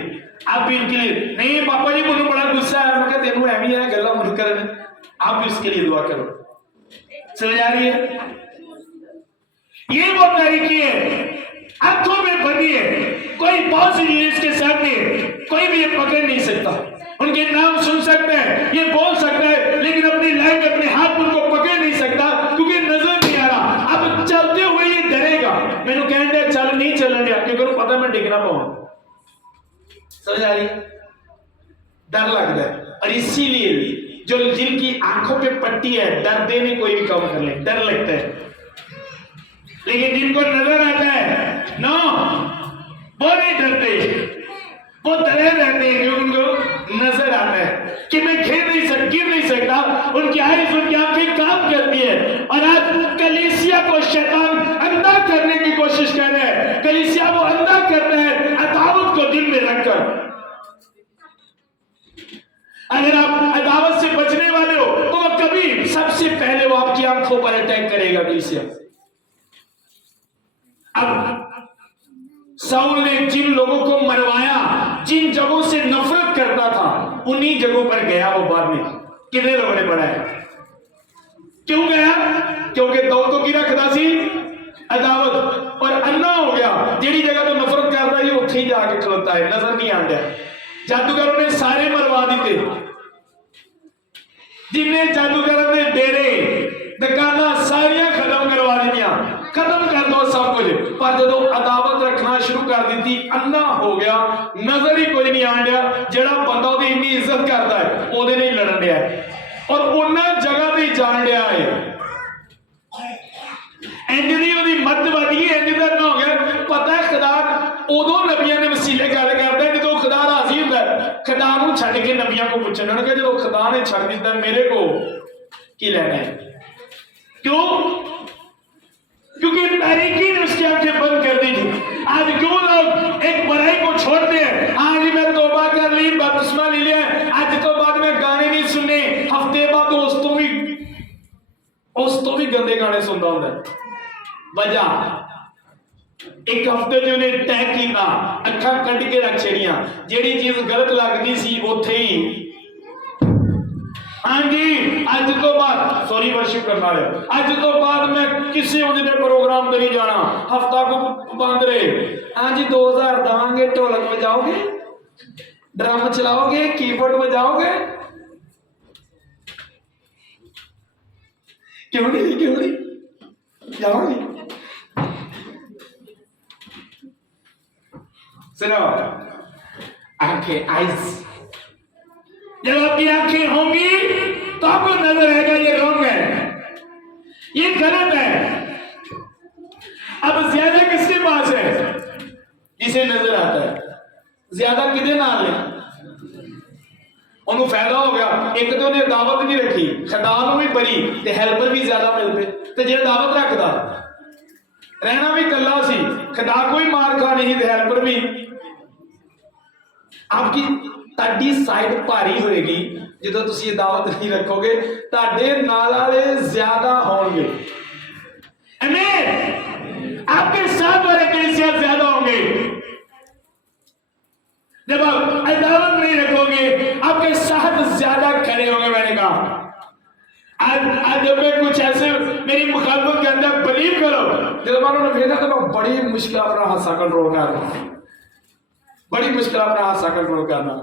आप भी इनके लिए। नहीं पापा जी मुझे बड़ा गुस्सा है, मैं कहते तेनू एवं है गल्ला मुझ कर, आप भी इसके लिए दुआ करो। समझ आ रही है? ये वो तरीकी है, आंखों में बनी है, कोई बहुत सी चीज के सामने कोई भी ये पकड़ नहीं सकता। उनके नाम सुन सकते हैं, ये बोल सकता है, लेकिन अपनी लाइफ अपने हाथ उनको पकड़ नहीं सकता, क्योंकि नजर नहीं आ रहा। अब चलते हुए ये डरेगा, मैंने कहने चल नहीं चलने दिया, क्योंकि उनको पता मैं डिगना पाऊंगा। समझ आ रही? डर लगता है, और इसीलिए जो जिनकी आंखों पे पट्टी है, डरते नहीं कोई भी काम कर ले, डर लगता है। लेकिन जिनको नजर आता है नो, वो नहीं डरते, वो डरे रहते हैं, क्योंकि उनको नजर आता है कि मैं गिर नहीं सकता। उनकी आंखें, उनकी आंखें काम करती है। और आज कलीसिया को शैतान अंधा करने की कोशिश कर रहा है, कलीसिया को अंधा करता है अदावत को दिल में रखकर। अगर आप अदावत से बचने वाले हो, तो कभी सबसे पहले वो आपकी आंखों पर अटैक करेगा कलीसिया। अब साउल ने जिन लोगों को मरवाया, जिन जगहों से नफरत करता था, उन्हीं जगहों पर गया वो बाद में। कितने लोगों ने पढ़ा है? क्यों गया? क्योंकि दो तो की रखता सी अदावत और अन्ना हो गया। जेड़ी जगह तो नफरत करता है उत्थे ही जाके खलोता है, नजर नहीं आता। जादूगरों ने सारे मरवा दिते, जिन्हें जादूगरों ने डेरे दुकाना सारिया खत्म करवा दिया, खत्म कर दो सब कुछ। पर जो अदावत रखना शुरू कर दी, अन्ना हो गया, नजर ही कोई नहीं आन दिया। जेड़ा बंदा ओदी इन्नी इज्जत करता है ओदे नहीं लड़न दिया और उन्हें जगह भी जान दिया है। इंज दी ओदी मत बढ़ गई, इंज दा ना हो गया। पता है खुदा उदों नबियां ने वसीले गल करता है जो खुदा राजी होता है। खुदा नूं छड्ड के नबियां को पूछण लगे, जो खुदा ने छड्ड दिता मेरे को की लेना है? क्यों? क्योंकि तारीकी ने उसकी आंखें बंद कर दी थी। आज क्यों लोग एक बुराई को छोड़ते हैं? आज मैं तौबा कर ली, बपतिस्मा ले लिया, आज तो बाद में गाने नहीं सुनने, हफ्ते बाद उस तो भी गंदे गाने सुनता हूं। वजह एक हफ्ते जो उन्हें तय किया, अखा कट के रख छड़ियां, जेड़ी चीज गलत लगती सी उथे ही। हाँ जी, अज तो बाद सॉरी वर्शिप करना है, अज तो बाद मैं किसी उन्हें प्रोग्राम नहीं जाना, हफ्ता को बंद रहे। हाँ जी 2000 देवांगे, ढोलक बजाओगे, ड्रम चलाओगे, कीबोर्ड बजाओगे? क्यों नहीं, क्यों नहीं जाओगे? सुनो, आंखें, आइज, जब आपकी आंखें होंगी तो आपको नजर आएगा ये रॉन्ग है, ये गलत है। अब ज्यादा किसके पास है? जिसे नजर आता है। ज्यादा किदे नाल है? उन्होंने फायदा हो गया। एक तो उन्हें दावत नहीं रखी, खुदा नूं भी बरी ते हेल्पर भी ज्यादा मिल पे, ते जे दावत रखदा रहना भी कला सी, खुदा कोई मार खा नहीं ते हेल्पर भी। आपकी ताड़ी साइड भारी होएगी जो तुम ये दावत नहीं रखोगे, ताड़े नाल वाले ज्यादा होंगे। आपके साथ वाले कलीसिया ज्यादा होंगे। जब आप दावत नहीं रखोगे आपके साथ ज्यादा खड़े होंगे। मैंने कहा आज जब मैं कुछ ऐसे मेरी मुखालफत के अंदर बिलीव करो, जब उन्होंने भेजा तो मैं बड़ी मुश्किल अपना हादसा कंट्रोल कर रहा हूं, बड़ी मुश्किल अपना हादसा कंट्रोल करना।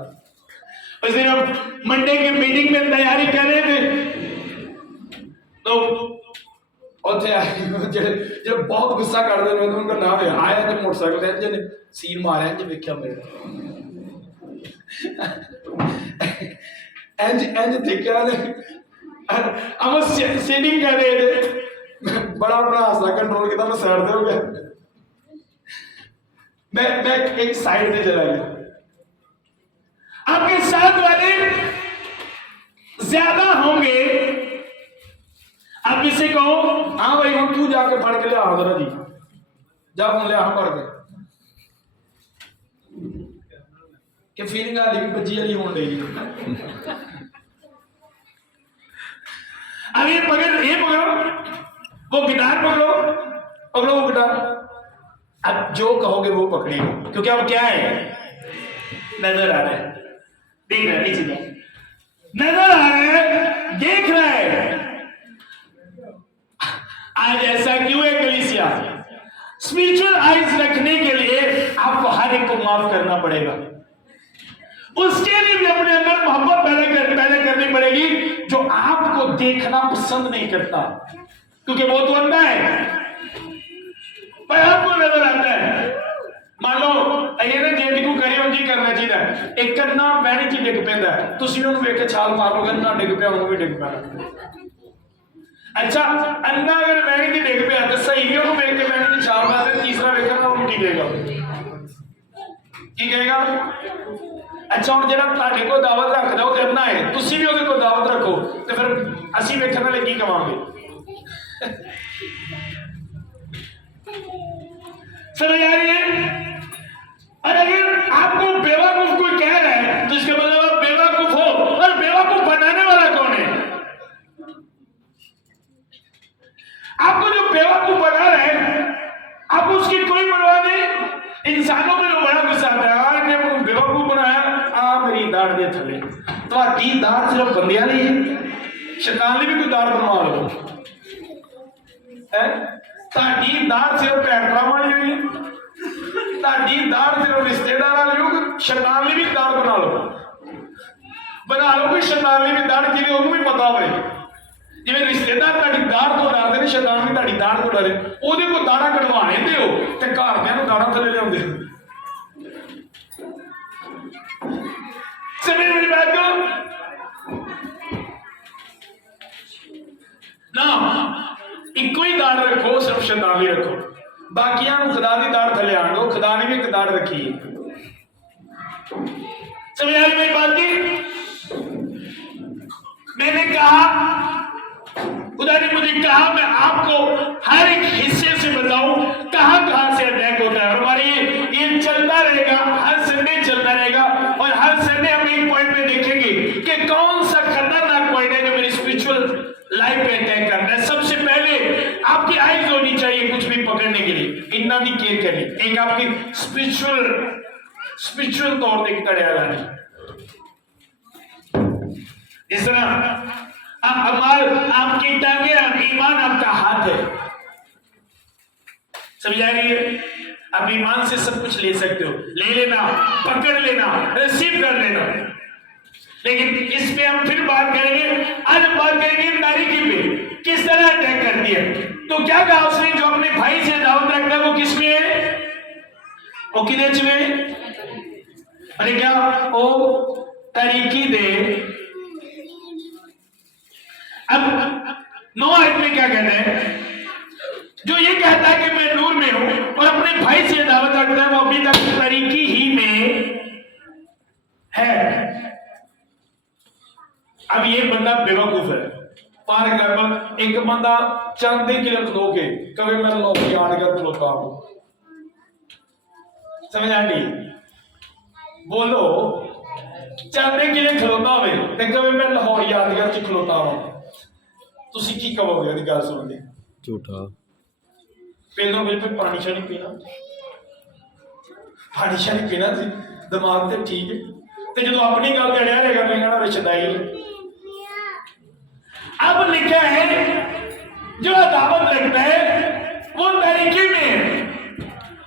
उस दिन हम मंडे की मीटिंग में तैयारी कर रहे थे तो जो बहुत गुस्सा करते हैं उनका नाम है आया तो मोटरसाइकिल जिन्हें सीन मारा जो वेख्या मेरे इंज इंज देखा हम सीटिंग कर रहे थे, बड़ा अपना हादसा कंट्रोल किया, मैं साइड से हो गया, मैं एक साइड से चला गया। आपके साथ वाले ज्यादा होंगे। आप किसी कहो हाँ भाई हम तू जाके पढ़ के लिया जरा जी, जा फोन लिया पढ़ के, कि फीलिंग आ रही बच्ची वाली होने लगी। अब ये पकड़ो वो गिटार पकड़ो वो गिटार। अब जो कहोगे वो पकड़ेगा, क्योंकि अब क्या है नजर आ रहा है, देख रहा है, नीचे नजर आ रहा है, देख रहा है। आज ऐसा क्यों है कलीसिया? स्पिरिचुअल आइज रखने के लिए आपको हर एक को माफ करना पड़ेगा। उसके लिए भी अपने अंदर मोहब्बत पैदा करनी पड़ेगी जो आपको देखना पसंद नहीं करता, क्योंकि वो तो अंधा है पर आपको नजर आता है। मान लो ये जेडी को करी उंजी करना चाहिए, एक करना वैनी च डिग पैंदा है, तुसीं उहनूं वेख के छाल मारोगे ना डिग पिया उहनूं भी डिग पैना। अच्छा अंधा अगर वैनी च डिग पिया तो सही भी उहनूं वेख के वैनी च छाल मार दे, तीसरा वेखा ना उल्टी देगा, की कहेगा? अच्छा हम जो तुहाडे को दावत रखदा वो करना है, तुसीं भी उहदे को दावत रखो तो फिर असीं वेखण वाले की कवांगे? समझ आ रही है? और अगर आपको बेवकूफ कोई कह रहा है तो इसका मतलब आप बेवकूफ हो, और बेवकूफ बनाने वाला कौन है? आपको जो बेवकूफ बना रहा है आप उसकी कोई परवाह नहीं। इंसान ਤੁਹਾਡੀ ਦਾੜ ਸਿਰਫ ਬੰਦਿਆਂ ਲਈ ਹੈ, ਸ਼ੈਤਾਨ ਲਈ ਵੀ ਕੋਈ ਦਾੜ ਬਣਵਾ ਲਓ ਹੈ। ਤੁਹਾਡੀ ਦਾੜ ਸਿਰਫ ਭੈਣ ਭਰਾਵਾਂ ਲਈ ਹੋਈ ਹੈ, ਤੁਹਾਡੀ ਦਾੜ ਸਿਰਫ ਰਿਸ਼ਤੇਦਾਰਾਂ ਲਈ ਹੋ, ਸ਼ੈਤਾਨ ਲਈ ਵੀ ਦਾੜ ਬਣਾ ਲਓ ਕੋਈ ਸ਼ੈਤਾਨ ਲਈ ਵੀ ਦਾੜ ਜਿਹਦੀ ਉਹਨੂੰ ਵੀ ਪਤਾ ਹੋਵੇ। ਜਿਵੇਂ ਰਿਸ਼ਤੇਦਾਰ ਤੁਹਾਡੀ ਦਾੜ ਤੋਂ ਡਰਦੇ ਨੇ, ਸ਼ੈਤਾਨ ਵੀ ਤੁਹਾਡੀ ਦਾੜ ਤੋਂ ਡਰੇ, ਉਹਦੇ ਕੋਲ ਦਾੜਾਂ ਕਢਵਾਣੇ ਦਿਓ ਤੇ ਘਰਦਿਆਂ ਨੂੰ ਦਾੜਾਂ ਥੱਲੇ ਲਿਆਉਂਦੇ। ਸਮਝ ਮੇਰੀ ਬਾਤ को ना इको ही दाड़ रखो, सिर्फ शैतान ही रखो, बाकियां खुदा की दाड़ थले आण दो। खुदा ने भी एक दाड़ रखी है। समझ आई मेरी बात की? मैंने कहा, खुदा ने मुझे कहा मैं आपको हर एक हिस्से से बताऊं कहां कहां से अटैक होता है। और हमारी ये चलता रहेगा, हर संडे चलता रहेगा और हर संडे हम एक पॉइंट में देखेंगे कि कौन सा खतरनाक पॉइंट है जो मेरी स्पिरिचुअल लाइफ पे अटैक करना है। सबसे पहले आपकी आइज होनी चाहिए कुछ भी पकड़ने के लिए, इतना भी केयर करनी। एक आपकी स्पिरिचुअल तौर पर तड़िया जानी। इस तरह आपकी टांगे, ईमान आपका हाथ है। समझ आ रही है? आप ईमान से सब कुछ ले सकते हो, ले लेना, पकड़ लेना, रिसीव कर लेना। लेकिन इस पे हम फिर बात करेंगे। आज हम बात करेंगे तारीकी पे, किस तरह अटैक करती है। तो क्या कहा उसने, जो अपने भाई से दावत रखता है वो किस में है, वो किधर में? अरे क्या वो तारीकी दे। अब 9 आयत में क्या कहते हैं, जो ये कहता है कि मैं नूर में हूं और अपने भाई से दावत रखता है वो अभी तक तारीकी ही में है। अब ये बंदा बेवकूफ है। फॉर एग्जाम्पल एक बंदा चंदे के लिए खलो के कभी मैं लोग याद कर खलोता हूं, समझ आ गई? बोलो, चंदे के लिए खलोता हो कभी मैं लाहौर यादगार च खलोता हूं, तुसी की कहोगे? यदि गल सुन के झूठा पहलों मेरे पे पानी शानी पीना, पानी शानी पीना सी, दिमाग तो ठीक है, तो जो अपनी गल अड़िया रहेगा मैं कहना रिश्तेदारी है। अब लिखा है जो दावत रखता है वो तरीके में है,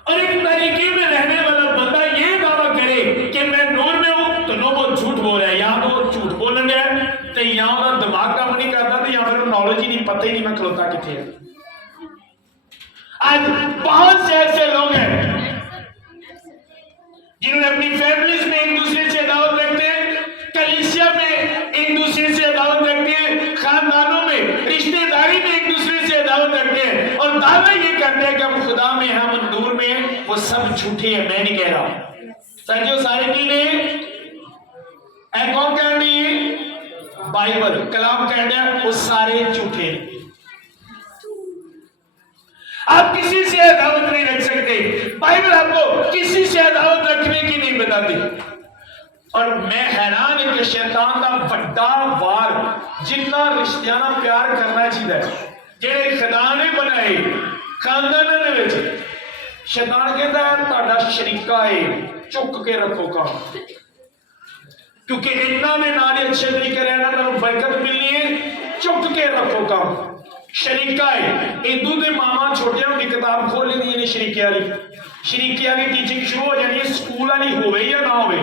और एक तरीके में रहने वाला बंदा ये दावा करे कि मैं नूर में हूं, तो नो वो झूठ बोल रहा है। या तो झूठ बोलन है, तो या उनका दिमाग काम नहीं करता, तो या फिर नॉलेज ही नहीं, पता ही नहीं मैं खलोता कितने है। आज बहुत से ऐसे लोग हैं जिन्होंने अपनी फैमिलीज में एक दूसरे से दावत रखते हैं, कलीसिया में एक दूसरे से दावत रखते हैं, खानदानों में, रिश्तेदारी में एक दूसरे से दावत रखते हैं, और दावा ये करते हैं कि हम खुदा में, हम नूर में हैं। वो सब झूठे हैं, मैं नहीं कह रहा। सचो सारे की ने कौन कह रही है? बाइबल कलाम कह रहा है, वो सारे झूठे हैं। आप किसी से अदावत नहीं रख सकते, बाइबल आपको किसी से अदावत रखने की नहीं बताती। और मैं हैरान है कि शैतान का बड़ा वार जितना रिश्तियाना प्यार करना चाहिए, जेड़े खुदा ने बनाए खानदान दे विच, शैतान कहता है तुहाडा शरीका है, चुक के रखो काम, क्योंकि इन्हां दे नाल ही अच्छे तरीके रहना, तुहानू बरकत मिलनी है, चुक के रखो काम। शरीका है, हिंदू के मामा छोटे होंदी किताब खोल लेंदी ने शरीके वाली, शरीके वाली टीचिंग शुरू हो जानी है, स्कूल वाली होवे या ना होवे,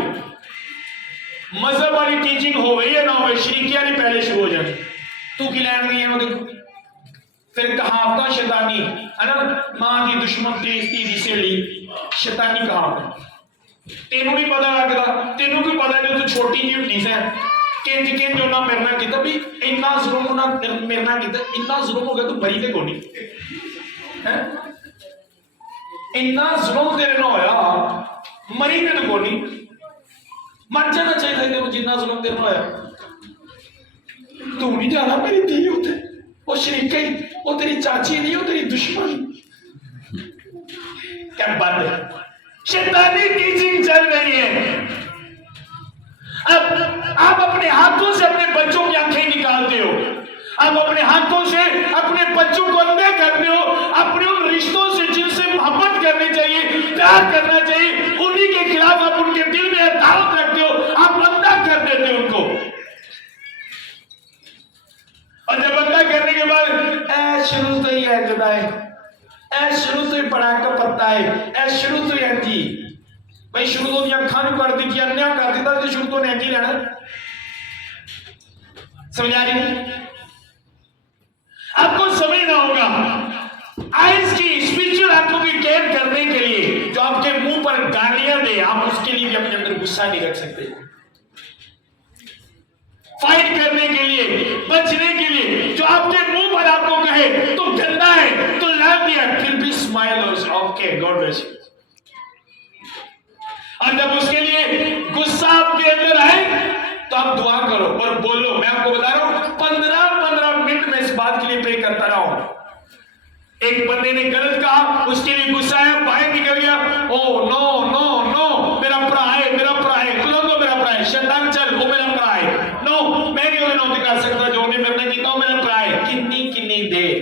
मजहब वाली टीचिंग होवे या ना होवे, शरीके वाली पहले शुरू हो जानी। तू की लैन गई है वो देखो, फिर कहावत शैतानी है ना, मां की दुश्मन तेज धी दी सहेली, शैतानी कहावत। तेनू नहीं पता लगता, तेनू की पता जो तू छोटी जी होंदी सी किंज किंज उन्हें मेरे नाल कीता, भी इन्ना जुल्म उन्हें मेरे नाल कीता, इन्ना जुल्म हो गया तू मरी ते कोनी है, इन्ना जुल्म तेरे नाल होया, मरी ते कोनी, मर जाना चाहिए तेन जिन्ना जुल्म तेरे नाल होया। तू नहीं जाना मेरी धी उत्ते, वो शरीका ही, वो तेरी चाची नहीं, वो तेरी दुश्मन। क्या बात है, शैतानी टीचिंग चल रही है। अब आप अपने हाथों से अपने बच्चों की आंखें निकालते हो, आप अपने हाथों से अपने बच्चों को अंधे करते हो, अपने उन रिश्तों से जिनसे मोहब्बत करनी चाहिए, प्यार करना चाहिए, उन्हीं के खिलाफ आप उनके दिल में अदावत रखते हो, आप अंधा कर देते हो उनको। इंजदा है, ऐ शुरू तो ही बड़ा कपत्ता है, ऐ शुरू तो ही इंजी भाई, शुरू तो अखा नहीं कर दी, अन्या कर दिता तो शुरू तो इंजी रहना। समझा रही? आपको समझना होगा, आइज की स्पिरिचुअल आंखों की केयर करने के लिए जो आपके मुंह पर गालियां दे, आप उसके लिए भी अपने अंदर गुस्सा नहीं रख सकते। फाइट करने के लिए, बचने के लिए जो आपके मुंह पर आपको कहे तो गंदा है, तो ला दिया, फिर भी स्माइल और ओके गॉड ब्लेस यू। और जब उसके लिए गुस्सा आपके अंदर आए तो आप दुआ करो और बोलो। मैं आपको बता रहा हूं 15-15 मिनट में इस बात के लिए प्रे करता रहा हूं। एक बंदे ने गलत कहा, उसके लिए गुस्सा आया, बाहर निकल गया, ओ नो नो नो मेरा भरा है, मेरा भरा है, खुलो मेरा भरा है, शैतान चल वो मेरा भरा है, नो मैं नहीं उन्हें कर सकता जो उन्हें मेरे कीता मेरा भरा है। कितनी कितनी देर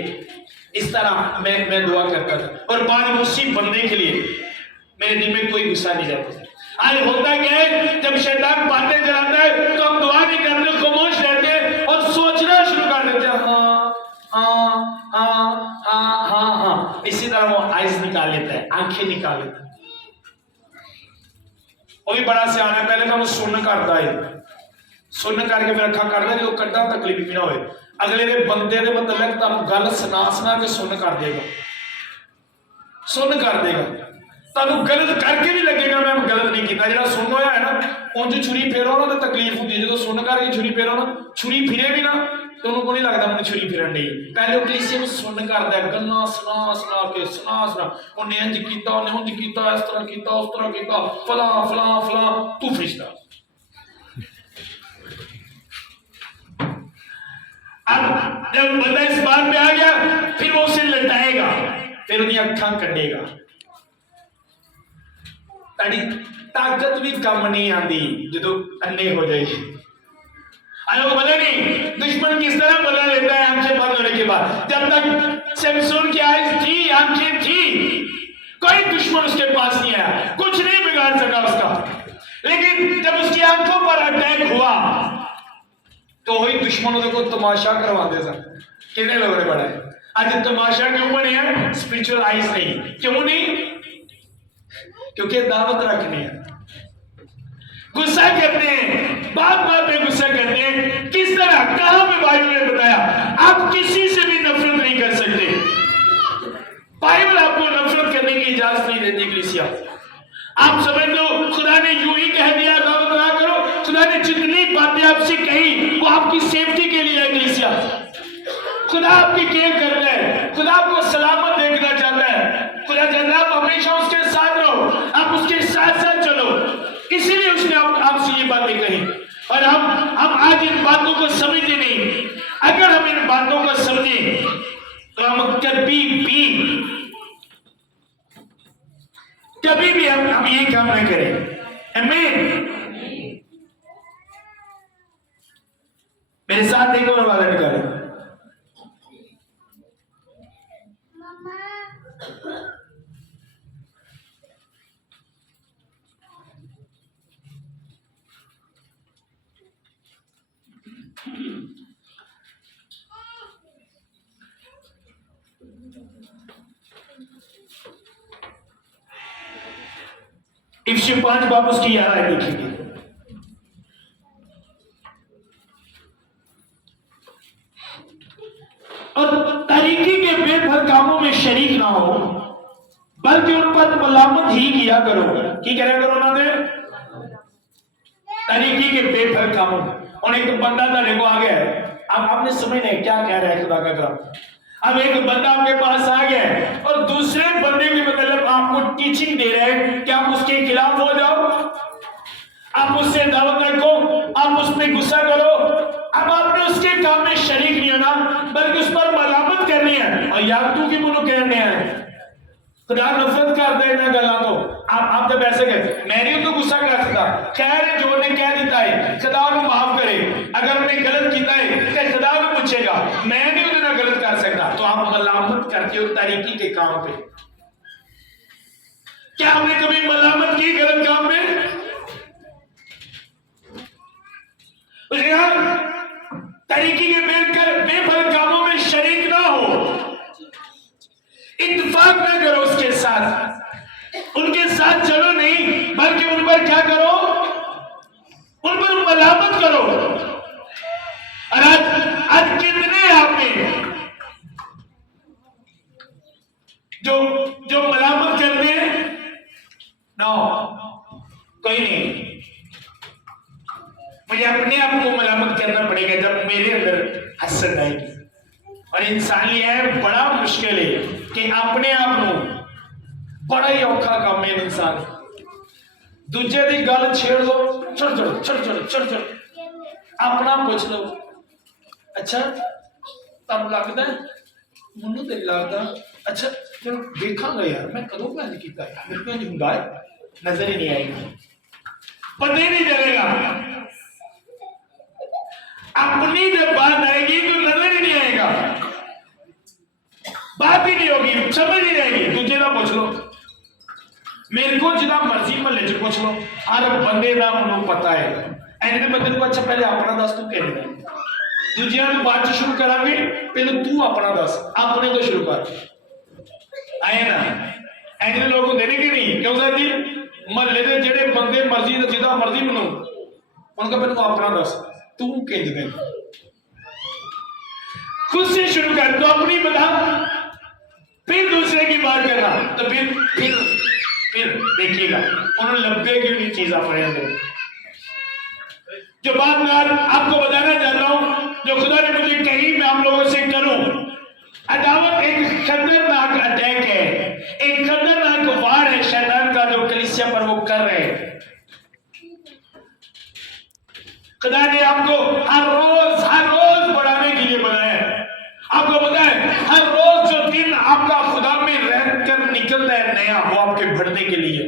इस तरह मैं दुआ करता था और बाद में उसी बंदे के लिए मेरे दिल में कोई गुस्सा नहीं जाता। आज होता क्या है, जब शैतान बातें चलाता है तो हम दुआ नहीं करते, खामोश रहते हैं और सोचना शुरू कर देते हैं, हाँ हाँ हाँ हाँ हाँ। इसी तरह वो आइज निकाल लेता है, आंखें निकाल लेता है। वो भी बड़ा सियाना है, पहले तो सुन करता है, सुन करके फिर अखा करता है, जो कड्डा तकलीफ भी ना हो, अगले दे बंदे दे मतलब तुम गल सुना के सुन कर देगा, सुन कर देगा। तुम गलत करके भी लगेगा मैं गलत नहीं किया, जो सुन होया है ना उंज छुरी फेरो ना तो तकलीफ होती है, जो सुन करके छुरी फेरो ना, छुरी फिरे भी ना तो उनको नहीं लगता मैंने छुरी फिरन दी। पहले कलीसिया में सुन करता है, गल्लां सुना सुना के सुना उन्हें इंज कीता, उन्हें उंज कीता, इस तरह कीता, उस तरह कीता, फला फला फला, तू फरिश्ता। अब जब बंदा इस बात में आ गया फिर वो उसे लटाएगा, फिर उन्हें अखा कटेगा। ताड़ी ताकत भी कम नहीं आती जो अन्ने हो जाएगी। अरे बोले नहीं, दुश्मन किस तरह बदला लेता है आंखें बंद होने के बाद। जब तक सैमसून की आंखें थी, आंखें थी, कोई दुश्मन उसके पास नहीं आया, कुछ नहीं बिगाड़ सका उसका। लेकिन जब उसकी आंखों पर अटैक हुआ तो वही दुश्मनों को तमाशा करवाते सर। कितने लोगों ने पढ़ा है? आज तमाशा क्यों बने हैं? स्पिरिचुअल आइज नहीं। क्यों नहीं? क्योंकि दावत रखनी है, गुस्सा करते हैं, बात बात में गुस्सा करते हैं। किस तरह, कहां पे बाइबल ने बताया आप किसी से भी नफरत नहीं कर सकते। बाइबल आपको नफरत करने की इजाजत नहीं देती। कलीसिया आप समझ लो खुदा ने यूं ही कह दिया दावत ना करो। खुदा ने जितनी बातें आपसे कही वो आपकी सेफ्टी के लिए है। कलीसिया खुदा आपकी केयर करता है, खुदा आपको सलामत देखना चाहता है। खुदा चाहता है आप हमेशा उसके साथ रहो, आप उसके साथ साथ चलो। इसीलिए उसने आपसे ये बातें कही और हम आज इन बातों को समझे नहीं। अगर हम इन बातों को समझे तो हम कभी भी हम ये काम नहीं करें। आमीन। मेरे साथ एक और वाला निकाले। इफ्सियों 5 बाब उसकी 11 लिखेंगे। और तरीके के बेफल कामों में शरीक ना हो, बल्कि उन पर मलामत ही किया करो। की करा करो ना दे तरीके के बेफल कामों में। और एक बंदा था देखो आ गया है, अब आपने समझ नहीं क्या कह रहा है खुदा का काम। अब एक बंदा आपके पास आ गया है और दूसरे बंदे भी मतलब आपको टीचिंग दे रहे हैं कि आप उसके खिलाफ हो जाओ, आप उससे दावत रखो, आप उस पर गुस्सा करो। अब आपने उसके काम में शरीक नहीं होना बल्कि उस पर मलामत करनी है और यार तू की मुझे कहने है खुदा नफरत कर दे ना गला। तो आप जब ऐसे कहते मैं नहीं तो गुस्सा कर सकता, खैर जो ने कह दिता है खुदा को माफ करे। अगर उन्हें गलत किया है तो खुदा को पूछेगा, मैं नहीं उन्हें गलत कर सकता। तो आप मलामत करते हो तरीके के काम पे। क्या आपने कभी मलामत की गलत काम में? तरीके के बेफल कामों में शरीक ना हो, मजाक न करो उसके साथ, उनके साथ चलो नहीं, बल्कि उन पर क्या करो, उन पर मलामत करो। और आज कितने आपने जो मलामत करते हैं, नो कोई नहीं, मुझे अपने आप को मलामत करना पड़ेगा जब मेरे अंदर हसद आएगी। और इंसान ये है, बड़ा मुश्किल है कि अपने आप को, बड़ा ही औखा काम है इंसान, दूजे की गल छेड़ दो, चढ़ अपना पूछ लो, अच्छा तब लगता है, मुझे तो लगता, अच्छा चलो देखा यार मैं कदों प्लान किया यार, मेरे को हुंदा है, नजर ही नहीं आएगा, पता ही नहीं चलेगा। अपनी जब बात आएगी तो नजर ही नहीं आएगा, बात ही नहीं होगी, समझ नहीं रहेगी। दूजे का पूछ लो, मेरे को जितना मर्जी महल्ले च पूछ लो, हर बंदे का मुझे पता है। ऐसे बंदे को अच्छा पहले अपना दस, तू कहना है, दूजिया बात शुरू करांगे, पहले तू अपना दस, अपने तो शुरू कर, आए ना। ऐसे लोग होंगे कि नहीं, क्यों सर जी, महल्ले के जेडे बंदे मर्जी जिदा मर्जी मनो, उनका पहले अपना दस, तू कहते गए, खुद से शुरू कर, तो अपनी बता, फिर दूसरे की बात करना, तो फिर देखिएगा उन्होंने लंबेगी नहीं चीज अपने अंदर। जो बात मैं आपको बताना चाहता हूं, जो खुदा ने मुझे कही, मैं आप लोगों से करूं। अदावत एक खतरनाक अटैक है, एक खतरनाक वार है शैतान का, जो कलीसिया पर वो कर रहे हैं। खुदा ने आपको हर रोज बढ़ाने के लिए बनाया है। आपको पता है, हर रोज जो दिन आपका खुदा में रहकर निकलता है नया, वो आपके बढ़ने के लिए,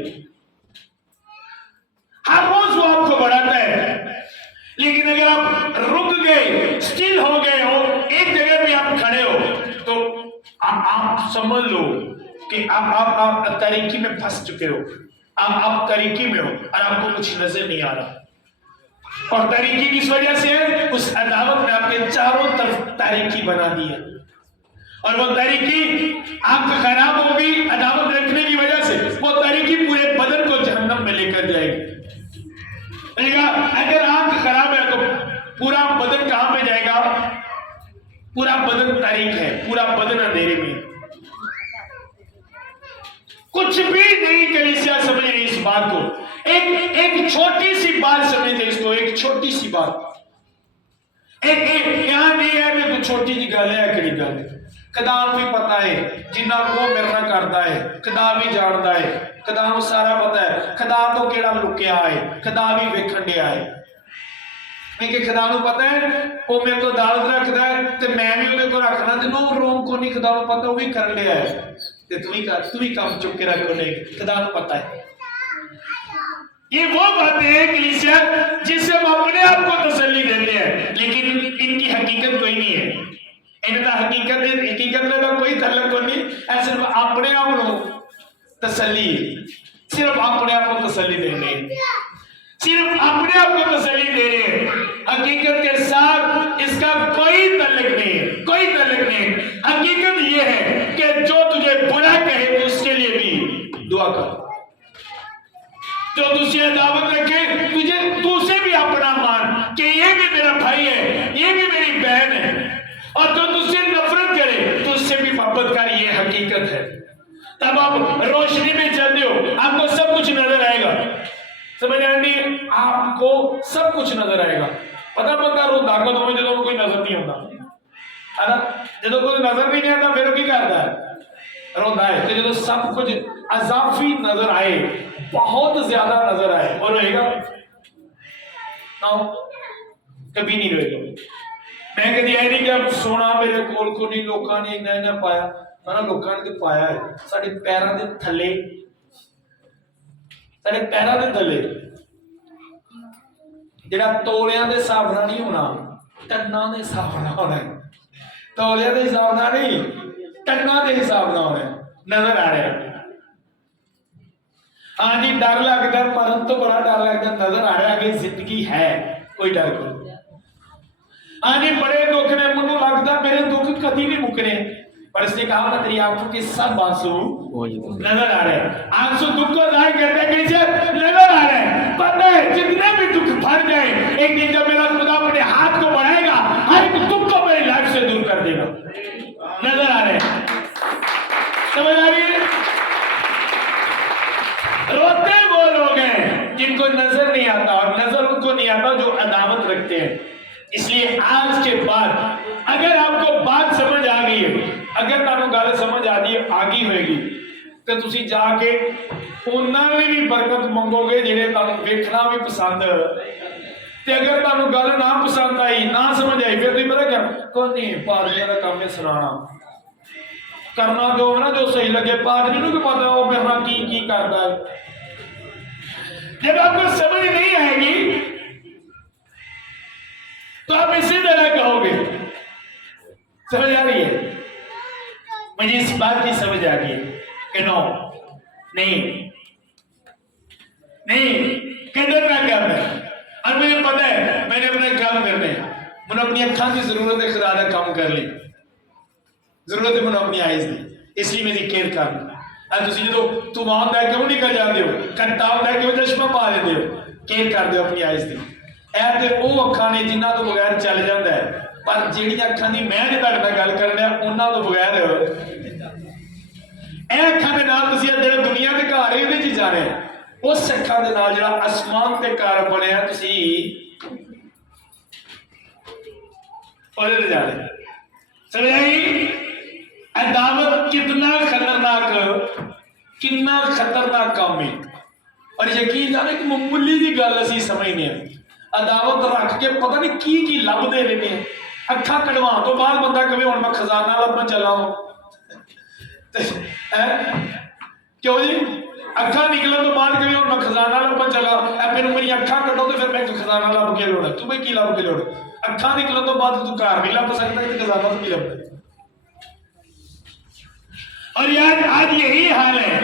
हर रोज वो आपको बढ़ाता है। लेकिन अगर आप रुक गए, स्टिल हो गए हो, एक जगह पे आप खड़े हो, तो आप समझ लो कि आप तारीकी में फंस चुके हो, आप तारीकी में हो और आपको कुछ नजर नहीं आ रहा। और तारीकी किस वजह से है, उस अदावत ने आपके चारों तरफ तारीकी बना दी है। और वो तारीकी आंख खराब होगी अदावत रखने की वजह से, वो तारीकी पूरे बदन को जहन्नम में लेकर जाएगी। अगर आंख खराब है तो पूरा बदन कहां पे जाएगा, पूरा बदन तारीक है, पूरा बदन अंधेरे में, कुछ भी नहीं। कलीसिया समझ रही इस बात को, एक छोटी सी बात समझते इसको, एक छोटी सी बात, एक यहां नहीं है कि कुछ छोटी सी गल है, कड़ी गल है। खुदा भी पता है जिन्ना वो मेरे नाल करता है, खुदा भी जानता है, खुदा को सारा पता है, खुदा तो केड़ा लुकिया है, खुदा भी वेखण दिया है। क्योंकि खुदा को पता है वो मेरे को अदालत रखता है, तो मैं भी उहदे को रखना, जिन्हों रोम को नहीं खुदा को पता, वो भी कर लिया है, तो तू भी काम चुप के रखो, नहीं खुदा को पता है। ये वो बातें हैं कलीसिया जिससे हम अपने आप को तसल्ली देते हैं, लेकिन इनकी हकीकत कोई नहीं है। इनका हकीकत में तो कोई तल्लक को नहीं, सिर्फ अपने आप को तसल्ली, सिर्फ अपने आप को तसल्ली देने, सिर्फ अपने आप को तसल्ली दे रहे हैं। हकीकत के साथ इसका कोई तल्लक नहीं है, कोई तल्लक नहीं। हकीकत ये है कि जो तुझे बुरा कहे उसके लिए भी दुआ कर, जो तुझे दावत रखे तू उसे भी अपना मान कि ये भी मेरा भाई है, ये भी मेरी बहन है। और जो तुझसे नफरत करे तो उससे भी मोहब्बत कर, ये हकीकत है। तब आप रोशनी में चलते हो, आपको सब कुछ नजर आएगा, समझ आएगी, आपको सब कुछ नजर आएगा। पता बंदा रोंदा कदों में, जो कोई नजर नहीं आता है ना, जो कोई नजर नहीं आता फिर की करता है, रोंदा है। तो जो सब कुछ अजाफी नजर आए, बहुत ज्यादा नजर आए, और रहेगा कभी नहीं रहेगा। मैं कभी यह नहीं कि अब सोना मेरे कोल को नहीं, लोगों ने इन्ना पाया, ना लोगों ने तो पाया है, साडे पैरों के थले, साडे पैरों के थले जिहड़ा तोलियां दे हिसाब नाल नहीं होना, टन्नां दे हिसाब नाल होना है। तोलियां दे हिसाब नाल नहीं, टन्नां दे हिसाब नाल होना है। नजर आ रहा है, हाँ जी, डर लगता, मरन तो बड़ा डर लगता, नजर आ रहा है कि जिंदगी है, कोई डर को। हाँ जी, बड़े दुख ने, मुझे लगता मेरे दुख कभी नहीं मुकने, पर इसने कहा ना तेरी आंखों के सब आंसू नजर आ रहे हैं। आंसू दुख को जाहिर करते हैं, कैसे नजर आ रहे हैं। पता है जितने भी दुख भर जाए, एक दिन जब मेरा खुदा अपने हाथ को बढ़ाएगा, हर एक दुख को मेरी लाइफ से दूर कर देगा। नजर आ रहे हैं, समझ आ रही है? रोते वो लोग हैं जिनको नजर नहीं आता, और नजर उनको नहीं आता जो अदावत रखते हैं। इसलिए आज के बाद अगर आपको बात समझ आ गई है, अगर तुहानू गल समझ आ गई होगी, तो तुसी जाके उन्होंने भी बरकत मंगोगे जिहड़े तुहानू वेखना भी पसंद। ते अगर तुहानू गल ना पसंद आई, ना समझ आई, फिर तुसीं पता क्या कोई नहीं, पादरियां दा काम है सुनाना, करना जो ना जो सही लगे। पादरी नूं पता वो मेरे नाल की करदा है। जब आपको समझ नहीं आएगी तो आप इसी तरह कहोगे। समझ आ रही है? मुझे इस बात की समझ आ गई कि नो, नहीं किधर ना करना है। और मुझे पता है मैंने अपने काम करने हैं, मैंने अपनी अखां की जरूरत है, खुदा दा काम कर ली, जरूरत है मैंने अपनी आइज की, इसलिए मेरी केयर करना। अब तुम जो तुमान दा क्यों निकल जाते हो, कंटाल दा क्यों चश्मा पा लेते हो, केयर कर दो अपनी आइज की। ਇਹ ਤੇ ਉਹ ਅੱਖਾਂ ਨੇ ਜਿਨ੍ਹਾਂ ਤੋਂ ਬਗੈਰ ਚੱਲ ਜਾਂਦਾ ਹੈ, ਪਰ ਜਿਹੜੀਆਂ ਅੱਖਾਂ ਦੀ ਮੈਂ ਜੇ ਤੁਹਾਡੇ ਨਾਲ ਗੱਲ ਕਰਨ ਆ ਉਹਨਾਂ ਤੋਂ ਬਗੈਰ ਇਹ ਅੱਖਾਂ ਦੇ ਨਾਲ ਤੁਸੀਂ ਜਿਹੜਾ ਦੁਨੀਆ ਦੇ ਘਰ ਇਹਦੇ 'ਚ ਜਾ ਰਹੇ ਹੋ, ਉਸ ਅੱਖਾਂ ਦੇ ਨਾਲ ਜਿਹੜਾ ਅਸਮਾਨ ਤੇ ਘਰ ਬਣਿਆ ਤੁਸੀਂ ਉਹਦੇ ਤੇ ਜਾ ਰਹੇ। ਸਮਝ ਆਈ? अदावत कितना खतरनाक काम है। और यकीन जाने कि मामूली की गल असीं समझने अदावत रख के पता नहीं की लभदे रहने। अखा कढ़वा तो बाद बंदा कहे हुण मैं खजाना लभन चला क्यों जी, अखा निकलन तो बाद कहे हुण मैं खजाना लभन चला, मैनूं मेरी अखा कढ़ो तो फिर मैं खजाना लभ के लोड़, तू मैं की लभ के लोड़। अखा निकलन तो बाद तू घर नहीं लभ सकता, खजाना तो की लभदा। और यार आज यही हाल है,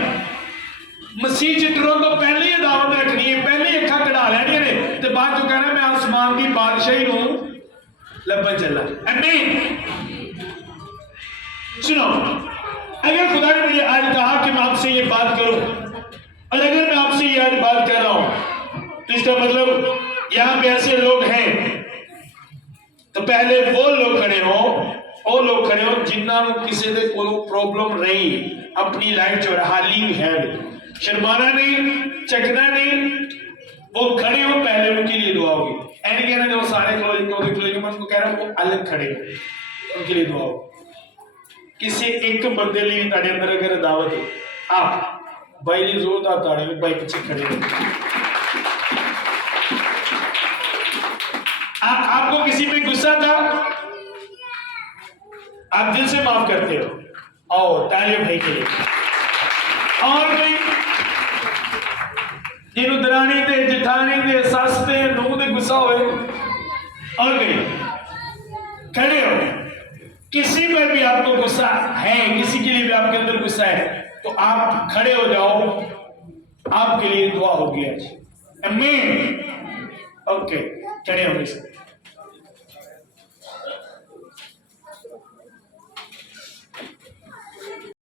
मसीह च डरों तो पहले ही अदावत रखनी है, पहले ही अखा कढ़ा लैनियां ने ते बाद चो कहना मैं आसमान की बादशाही नूं लभन चला। सुनो, अगर खुदा ने मुझे आज कहा कि मैं आपसे ये बात करूं, और अगर मैं आपसे ये आज बात कर रहा हूं, तो इसका मतलब यहां पे ऐसे लोग हैं, तो पहले वो लोग खड़े हो जिन्होंने किसी दे कोई प्रॉब्लम रही अपनी लाइफ च हाली भी है, शर्माना नहीं, चकना नहीं, वो खड़े हो पहले उनके लिए दुआ होगी। ऐसे कहना जो सारे खुलेंगे, मैं उनको कह रहा हूं वो अलग खड़े हो, उनके लिए दुआ हो। किसी एक बंदे लिए ताड़े अंदर अगर दावत है, आप भाई जी जोरदार ताड़े में भाई पीछे खड़े हो। आपको किसी पे गुस्सा था, आप दिल से माफ करते हो, आओ तालियां भाई के लिए। और कोई जिन्हों दरानी ते जिठानी ते सस ते नूह ते गुस्सा होए, और कोई खड़े हो। किसी पर भी आपको गुस्सा है, किसी के लिए भी आपके अंदर गुस्सा है, तो आप खड़े हो जाओ, आपके लिए दुआ होगी आज। आमीन। ओके, खड़े हो गए।